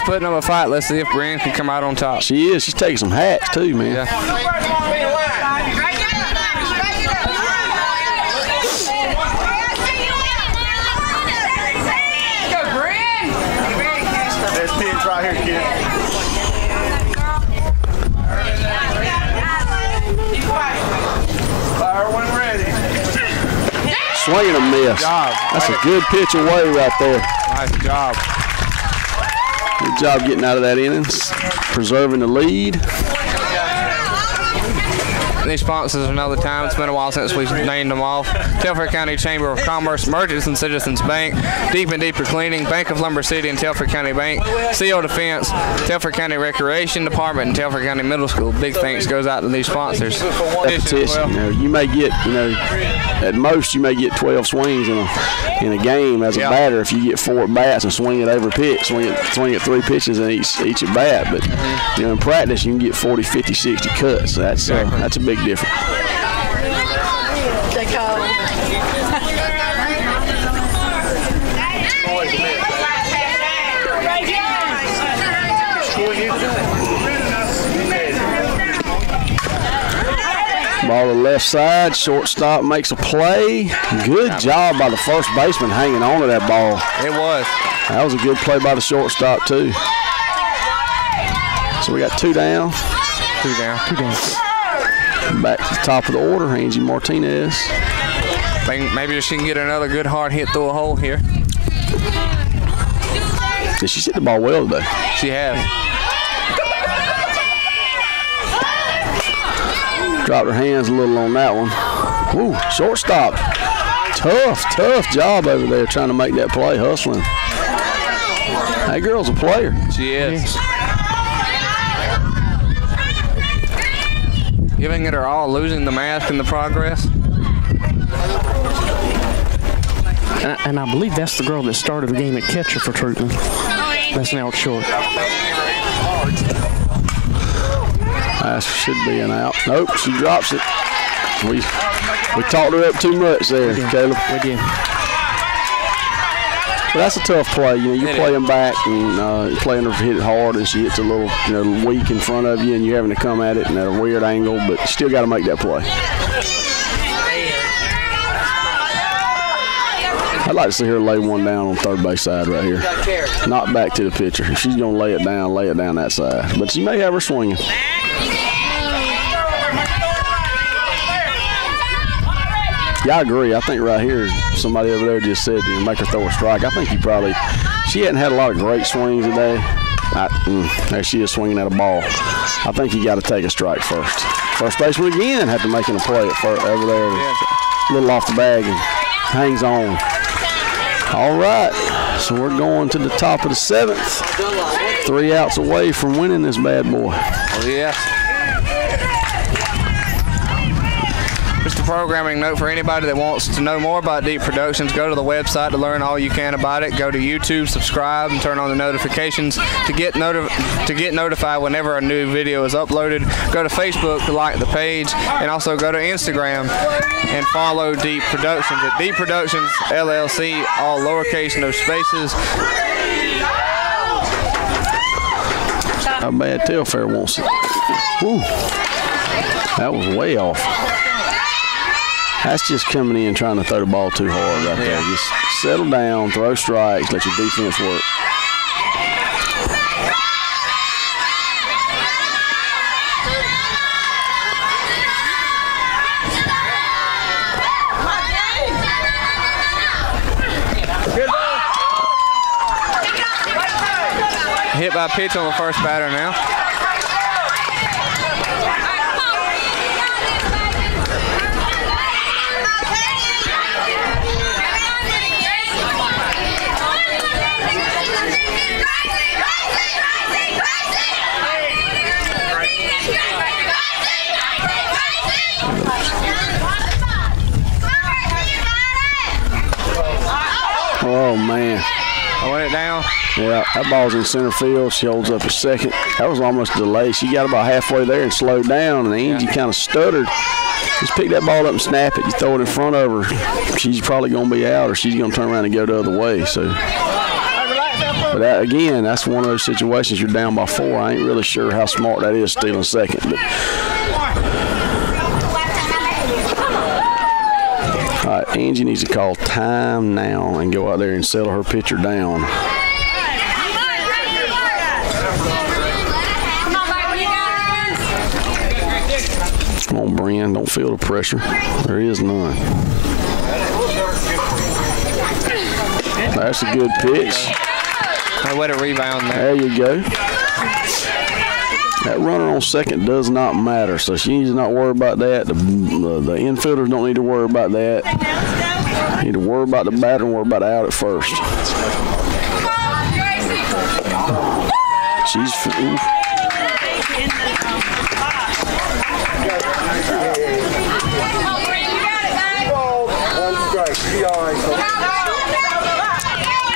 putting up a fight. Let's see if Brian can come out on top. She is. She's taking some hats too, man. Yeah. There's pitch right here, kid. Fire when ready. Swing and a miss. That's a good pitch away right there. Nice job. Good job getting out of that inning, preserving the lead. these sponsors another time. It's been a while since we've named them off. Telfair County Chamber of Commerce, Merchants and Citizens Bank, Deep and Deeper Cleaning, Bank of Lumber City and Telfair County Bank, CO Defense, Telfair County Recreation Department, and Telfair County Middle School. Big thanks goes out to these sponsors. Repetition, you may get, at most you may get 12 swings in a game as a batter if you get 4 at bats and swing it every pitch, swing it 3 pitches in each at bat. But in practice you can get 40, 50, 60 cuts. That's a big difference. Ball to the left side, shortstop makes a play. Good job by the first baseman hanging on to that ball. It was. That was a good play by the shortstop too. So we got 2 down. 2 down. Back to the top of the order, Angie Martinez. Maybe she can get another good hard hit through a hole here. Did she hit the ball well today? She has. Dropped her hands a little on that one. Ooh, shortstop. Tough job over there trying to make that play, hustling. That girl's a player. She is. Giving it her all, losing the mask in the progress. And I believe that's the girl that started the game at catcher for Treutlen. That's now short. That should be an out. Nope, she drops it. We talked her up too much there, Caleb. We did. But that's a tough play. You play them back and you're playing her to hit it hard, and she hits a little, weak in front of you, and you're having to come at it at a weird angle, but you still got to make that play. I'd like to see her lay one down on third base side right here. Not back to the pitcher. If she's going to lay it down that side. But she may have her swinging. Yeah, I agree. I think right here, somebody over there just said make her throw a strike. I think she hadn't had a lot of great swings today. There she is swinging at a ball. I think you got to take a strike first. First baseman again had to make a play at first, over there. A little off the bag and hangs on. All right, so we're going to the top of the 7th. 3 outs away from winning this bad boy. Oh, yeah. Just a programming note for anybody that wants to know more about Deep Productions. Go to the website to learn all you can about it. Go to YouTube, subscribe, and turn on the notifications to get notified whenever a new video is uploaded. Go to Facebook to like the page, and also go to Instagram and follow Deep Productions at Deep Productions LLC, all lowercase, no spaces. How bad Telfair wants it. Woo. That was way off. That's just coming in trying to throw the ball too hard right there. Just settle down, throw strikes, let your defense work. Hit by pitch on the first batter now. Oh, man. I went it down. Yeah, that ball's in center field. She holds up a second. That was almost a delay. She got about halfway there and slowed down, and Angie kind of stuttered. Just pick that ball up and snap it. You throw it in front of her, she's probably going to be out, or she's going to turn around and go the other way. So, but that, again, that's one of those situations you're down by 4. I ain't really sure how smart that is, stealing second. But. All right, Angie needs to call time now and go out there and settle her pitcher down. Come on, Brian, don't feel the pressure. There is none. That's a good pitch. I let it rebound there. There you go. That runner on second does not matter, so she needs to not worry about that. The infielders don't need to worry about that. Need to worry about the batter and worry about out at first. She's. Oof.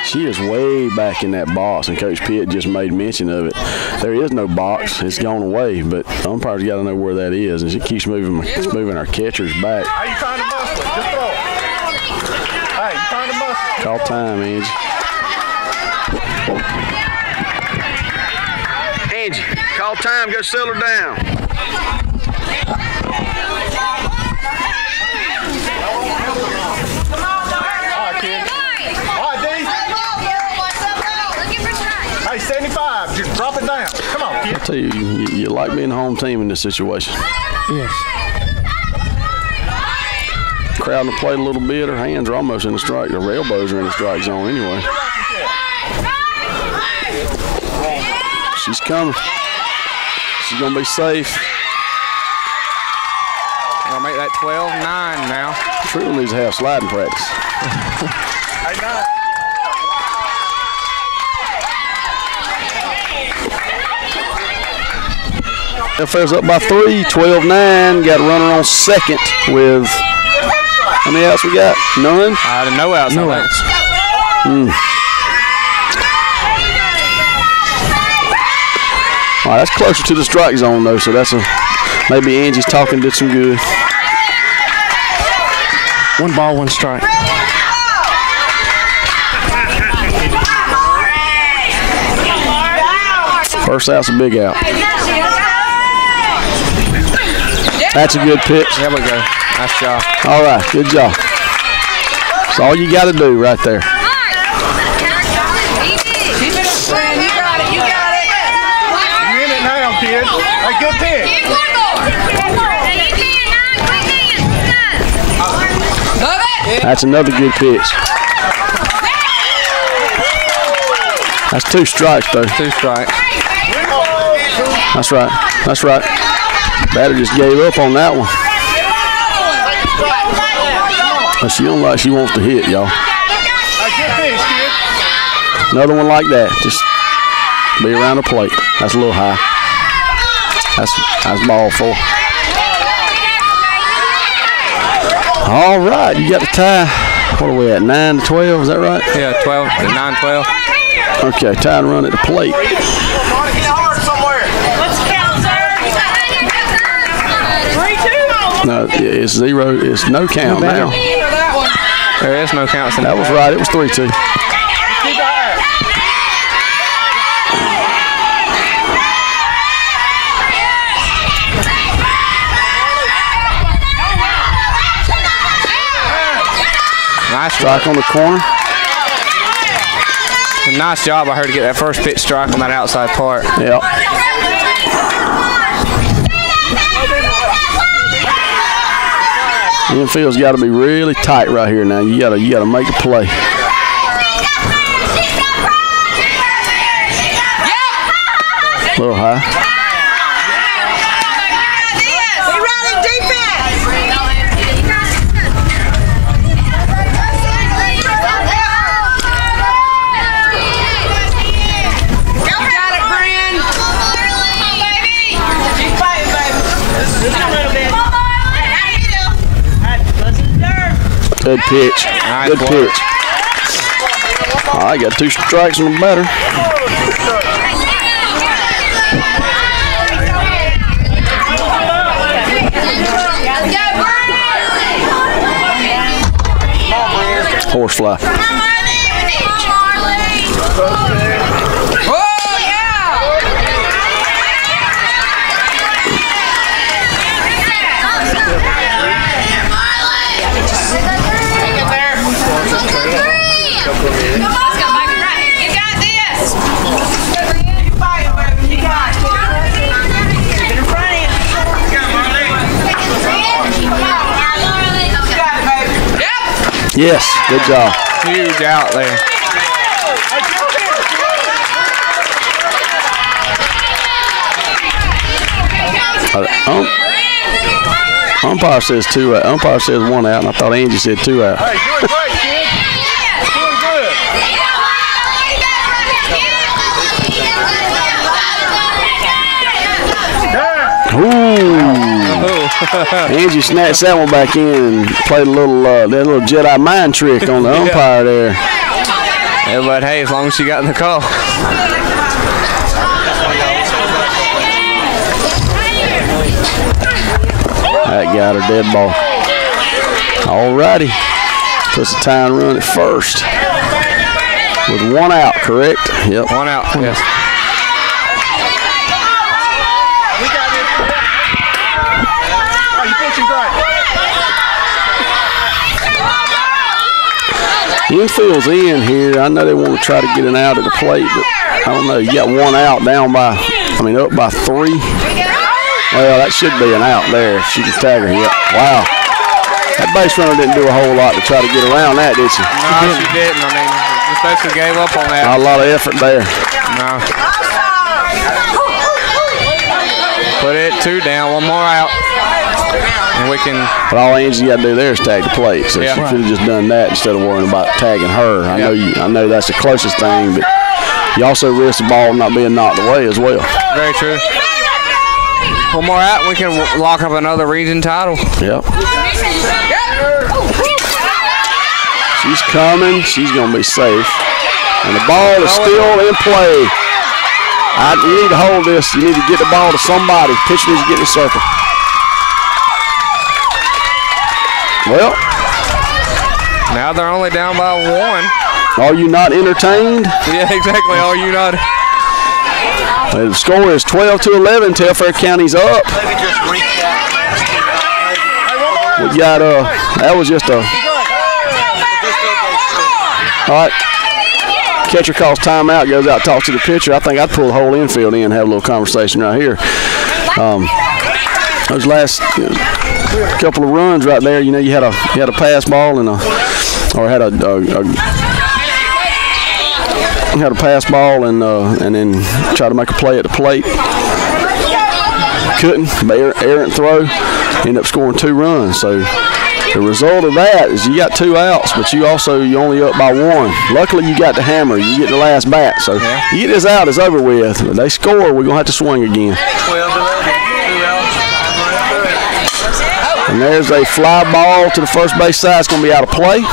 She is way back in that box, and Coach Pitt just made mention of it. There is no box; it's gone away. But the umpire's got to know where that is, and she keeps moving our catchers back. Hey, you trying to muscle it? Just throw it. Hey, you trying to muscle it? Call time, Angie. Angie, call time. Go settle her down. Hey, 75, just drop it down. Come on, kid. I tell you, you like being home team in this situation. Yes. Crowding the plate a little bit. Her hands are almost in the strike. Her elbows are in the strike zone anyway. She's coming. She's going to be safe. I'll make that 12-9 now. Treutlen needs to have sliding practice. Hey, 9. Telfair's up by 3, 12-9. Got a runner on second with, how many outs we got? None? No outs. No outs. All right, that's closer to the strike zone, though, so that's maybe Angie's talking did some good. 1 ball, 1 strike. First out's a big out. That's a good pitch. There we go. Nice job. All right, good job. That's all you got to do right there. You in it now, kid. Hey, good pitch. That's another good pitch. That's 2 strikes, though. 2 strikes. That's right. That's right. Batter just gave up on that one. But she don't like she wants to hit, y'all. Hey, good pitch, kid. Another one like that. Just be around the plate. That's a little high. That's ball 4. All right, you got the tie. What are we at, 9-12? Is that right? Yeah, 9-12. Okay, tie and run at the plate. No, it's 0. It's no count now. There is no counts in That was right. It was 3-2. Nice Strike on the corner. Nice job by her to get that first pitch strike on that outside part. Yep. The infield's got to be really tight right here now. You gotta make the play. A little high. Good pitch. Nice Good work. pitch. All right, got 2 strikes on the batter. Horse fly. Yes, good job. Huge out there. Umpire says 2 out. Umpire says 1 out, and I thought Angie said 2 out. Hey, doing great, kid. Doing good. Ooh. Angie snatched that one back in and played a little that little Jedi mind trick on the umpire there. Yeah, but hey, as long as she got in the call. That got her dead ball. All righty. Puts the tying run at first. With 1 out, correct? Yep. 1 out, yes. Oh, you pitching great. Infield's in here. I know they want to try to get an out at the plate, but I don't know. You got 1 out down by, up by 3. Well, that should be an out there if she can tag her. Yep. Wow. That base runner didn't do a whole lot to try to get around that, did she? No, she didn't. I mean, just basically gave up on that. Not a lot of effort there. No. Put it 2 down, 1 more out. And we can. But all Angie got to do there is tag the plate. So she could have just done that instead of worrying about tagging her. I know that's the closest thing, but you also risk the ball not being knocked away as well. Very true. 1 more out, we can lock up another region title. Yep. She's coming. She's going to be safe. And the ball is still in play. You need to hold this. You need to get the ball to somebody. Pitcher needs to get in the circle. Well. Now they're only down by 1. Are you not entertained? Yeah, exactly. Are you not? The score is 12-11. Telfair County's up. We got that was just a. All right. Catcher calls timeout, goes out, talks to the pitcher. I think I'd pull the whole infield in and have a little conversation right here. Those last couple of runs right there, you had a pass ball and had a pass ball and then try to make a play at the plate. Couldn't. Errant throw. Ended up scoring 2 runs. So the result of that is you got 2 outs, but you only up by 1. Luckily, you got the hammer. You get the last bat. So you get this out, it's over with. If they score, we're going to have to swing again. And there's a fly ball to the first base side. It's going to be out of play.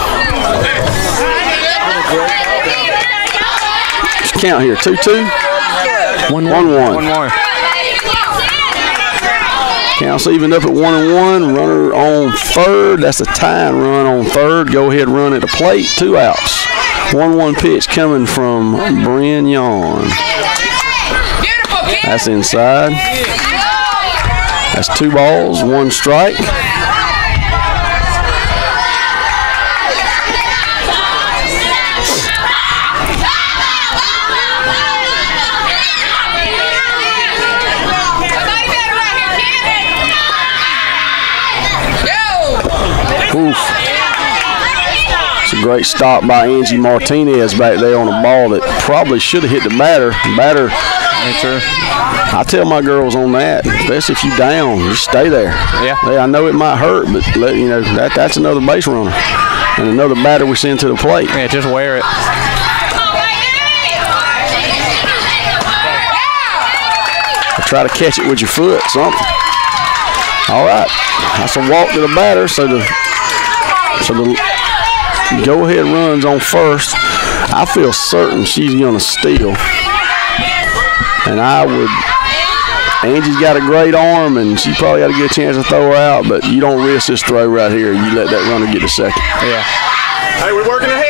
Count here, 2-2, 1-1. Counts evened up at 1-1. Runner on third. That's a tying run on third. Go ahead, run at the plate. 2 outs. 1-1 pitch coming from Bryn Yawn. That's inside. That's 2 balls, 1 strike. Oof. It's a great stop by Angie Martinez back there on a ball that probably should have hit the batter. I tell my girls on that, especially if you down, just stay there. Yeah. I know it might hurt, but that's another base runner and another batter we send to the plate. Yeah, just wear it. Try to catch it with your foot, something. All right, that's a walk to the batter, so the go-ahead runs on first. I feel certain she's going to steal. And Angie's got a great arm, and she probably got a good chance to throw her out, but you don't risk this throw right here. You let that runner get to second. Yeah. Hey, we're working ahead.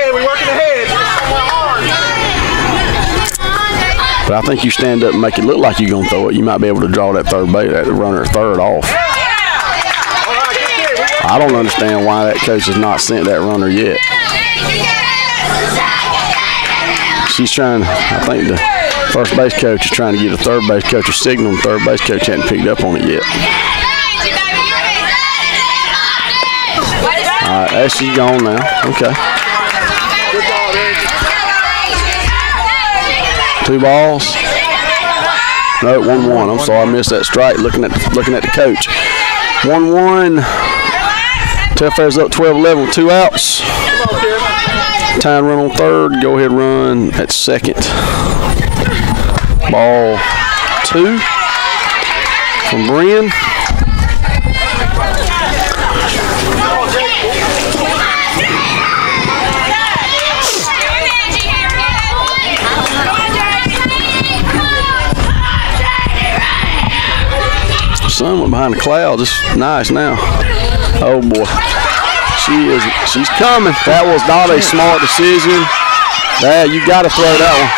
But I think you stand up and make it look like you're going to throw it. You might be able to draw that runner third off. I don't understand why that coach has not sent that runner yet. She's trying, I think the first base coach is trying to get a third base coach a signal. The third base coach hadn't picked up on it yet. All right, there she's gone now. Okay. 2 balls. No, 1-1. I'm sorry, I missed that strike. Looking at the coach. 1-1. Telfair's up 12-11 with 2 outs. Tying run on third. Go ahead run at second. Ball 2 from Bryn. Sun went behind the cloud. Just nice now. Oh boy, she's coming. That was not a smart decision. That you got to throw that one.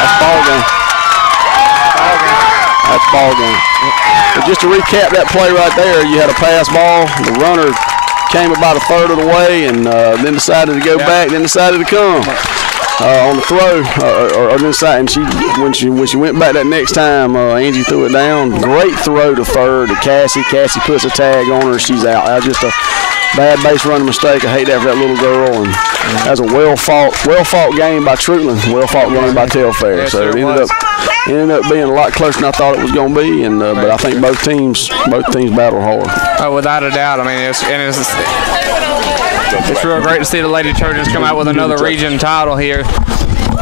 That's ball game. That's ball game. But just to recap that play right there, you had a pass ball. The runner came about a third of the way and then decided to go back. Then decided to come. On the throw, or inside, and when she went back that next time, Angie threw it down. Great throw to third to Cassie. Cassie puts a tag on her. She's out. That was just a bad base running mistake. I hate that for that little girl. And that was a well fought game by Treutlen. Well fought game by Telfair. Yes, so it ended up being a lot closer than I thought it was going to be. And but I think both teams battled hard. Oh, without a doubt. I mean, it's real great to see the Lady Trojans come out with another region title here.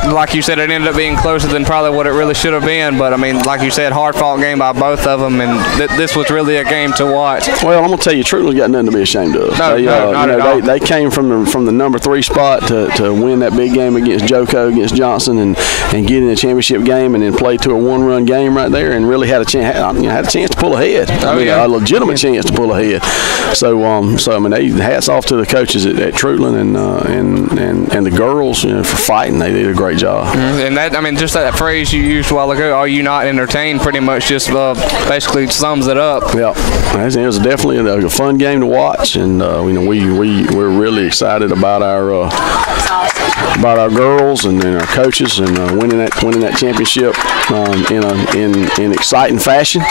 Like you said, it ended up being closer than probably what it really should have been. But, I mean, like you said, hard-fought game by both of them, and this was really a game to watch. Well, I'm going to tell you, Treutlen's got nothing to be ashamed of. No, not at all. They came from the number 3 spot to win that big game against Joko, against Johnson, and get in the championship game, and then play to a 1-run game right there, and really had a chance to pull ahead. A legitimate chance to pull ahead. So I mean, hats off to the coaches at Treutlen and the girls, for fighting. They did a great job. And that, I mean, just that phrase you used a while ago, "Are you not entertained?" pretty much just basically sums it up. Yeah, it was definitely a fun game to watch, and we're really excited about our girls and our coaches and winning that championship in exciting fashion.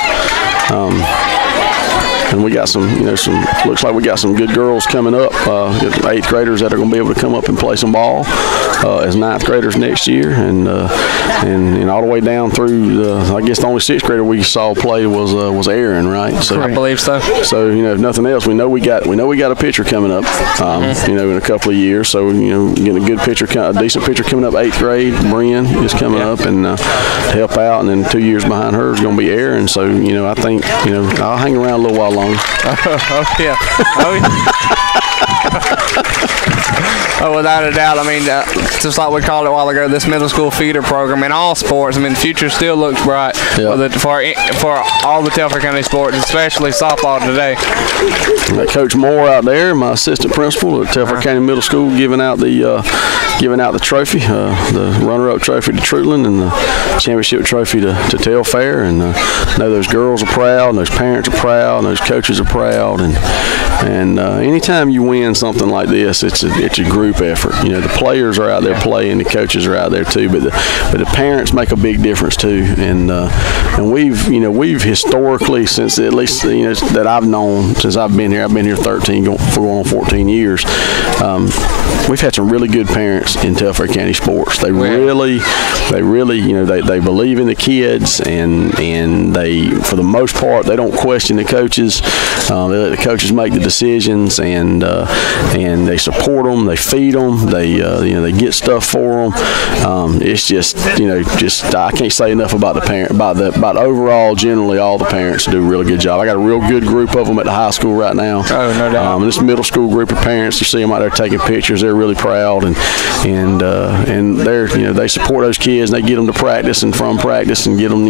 And we got looks like we got some good girls coming up, 8th graders that are going to be able to come up and play some ball as 9th graders next year, and all the way down through I guess the only 6th grader we saw play was Aaron, right? So I believe so. So if nothing else, we know we got a pitcher coming up, in a couple of years. So getting a good pitcher, a decent pitcher coming up 8th grade. Bryn is coming up and to help out, and then 2 years behind her is going to be Aaron. So I think I'll hang around a little while longer. Oh yeah. Oh, without a doubt. I mean, just like we called it a while ago, this middle school feeder program in all sports. I mean, the future still looks bright for all the Telfair County sports, especially softball today. Coach Moore out there, my assistant principal at Telfair County Middle School, giving out the trophy, the runner-up trophy to Treutlen and the championship trophy to Telfair. And I know those girls are proud, and those parents are proud, and those coaches are proud. And anytime you win something like this, it's a group effort. The players are out there playing, the coaches are out there too, but the parents make a big difference too. And we've historically, since at least that I've known since I've been here 13 going on 14 years. We've had some really good parents in Telfair County sports. They really, they believe in the kids, and they, for the most part, they don't question the coaches. They let the coaches make the decisions, and they support them. They feed them. They get stuff for them. It's just I can't say enough about the parent, about overall. Generally, all the parents do a really good job. I got a real good group of them at the high school right now. Oh, no doubt. This middle school group of parents, you see them out there taking pictures. They're really proud, and they support those kids. And they get them to practice, and from practice, and get them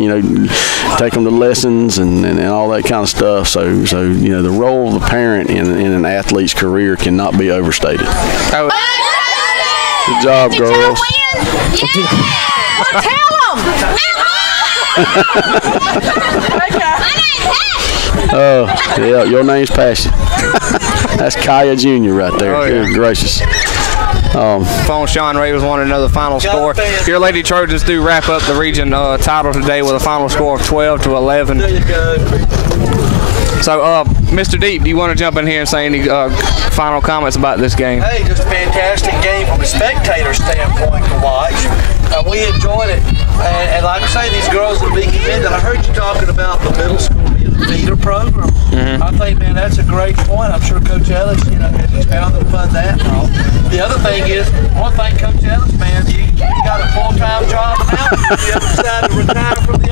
take them to lessons and all that kind of stuff. So the role of the parent in an athlete's career cannot be overstated. Oh. Good job, girls. Tell Oh, yeah, your name's Passion. That's Kaya Jr. right there. Oh, yeah. Good gracious. Phone Sean Ray was wanting another final score. Your Lady Trojans do wrap up the region title today with a final score of 12-11. So, Mr. Deep, do you want to jump in here and say any final comments about this game? Hey, just a fantastic game from a spectator standpoint to watch. we enjoyed it. And like I say, these girls will be commended. I heard you talking about the middle school being a feeder program. I think, man, that's a great point. I'm sure Coach Ellis, has found them fun that and all. The other thing is, one thing, Coach Ellis, man, you got a full-time job now. You ever decide to retire from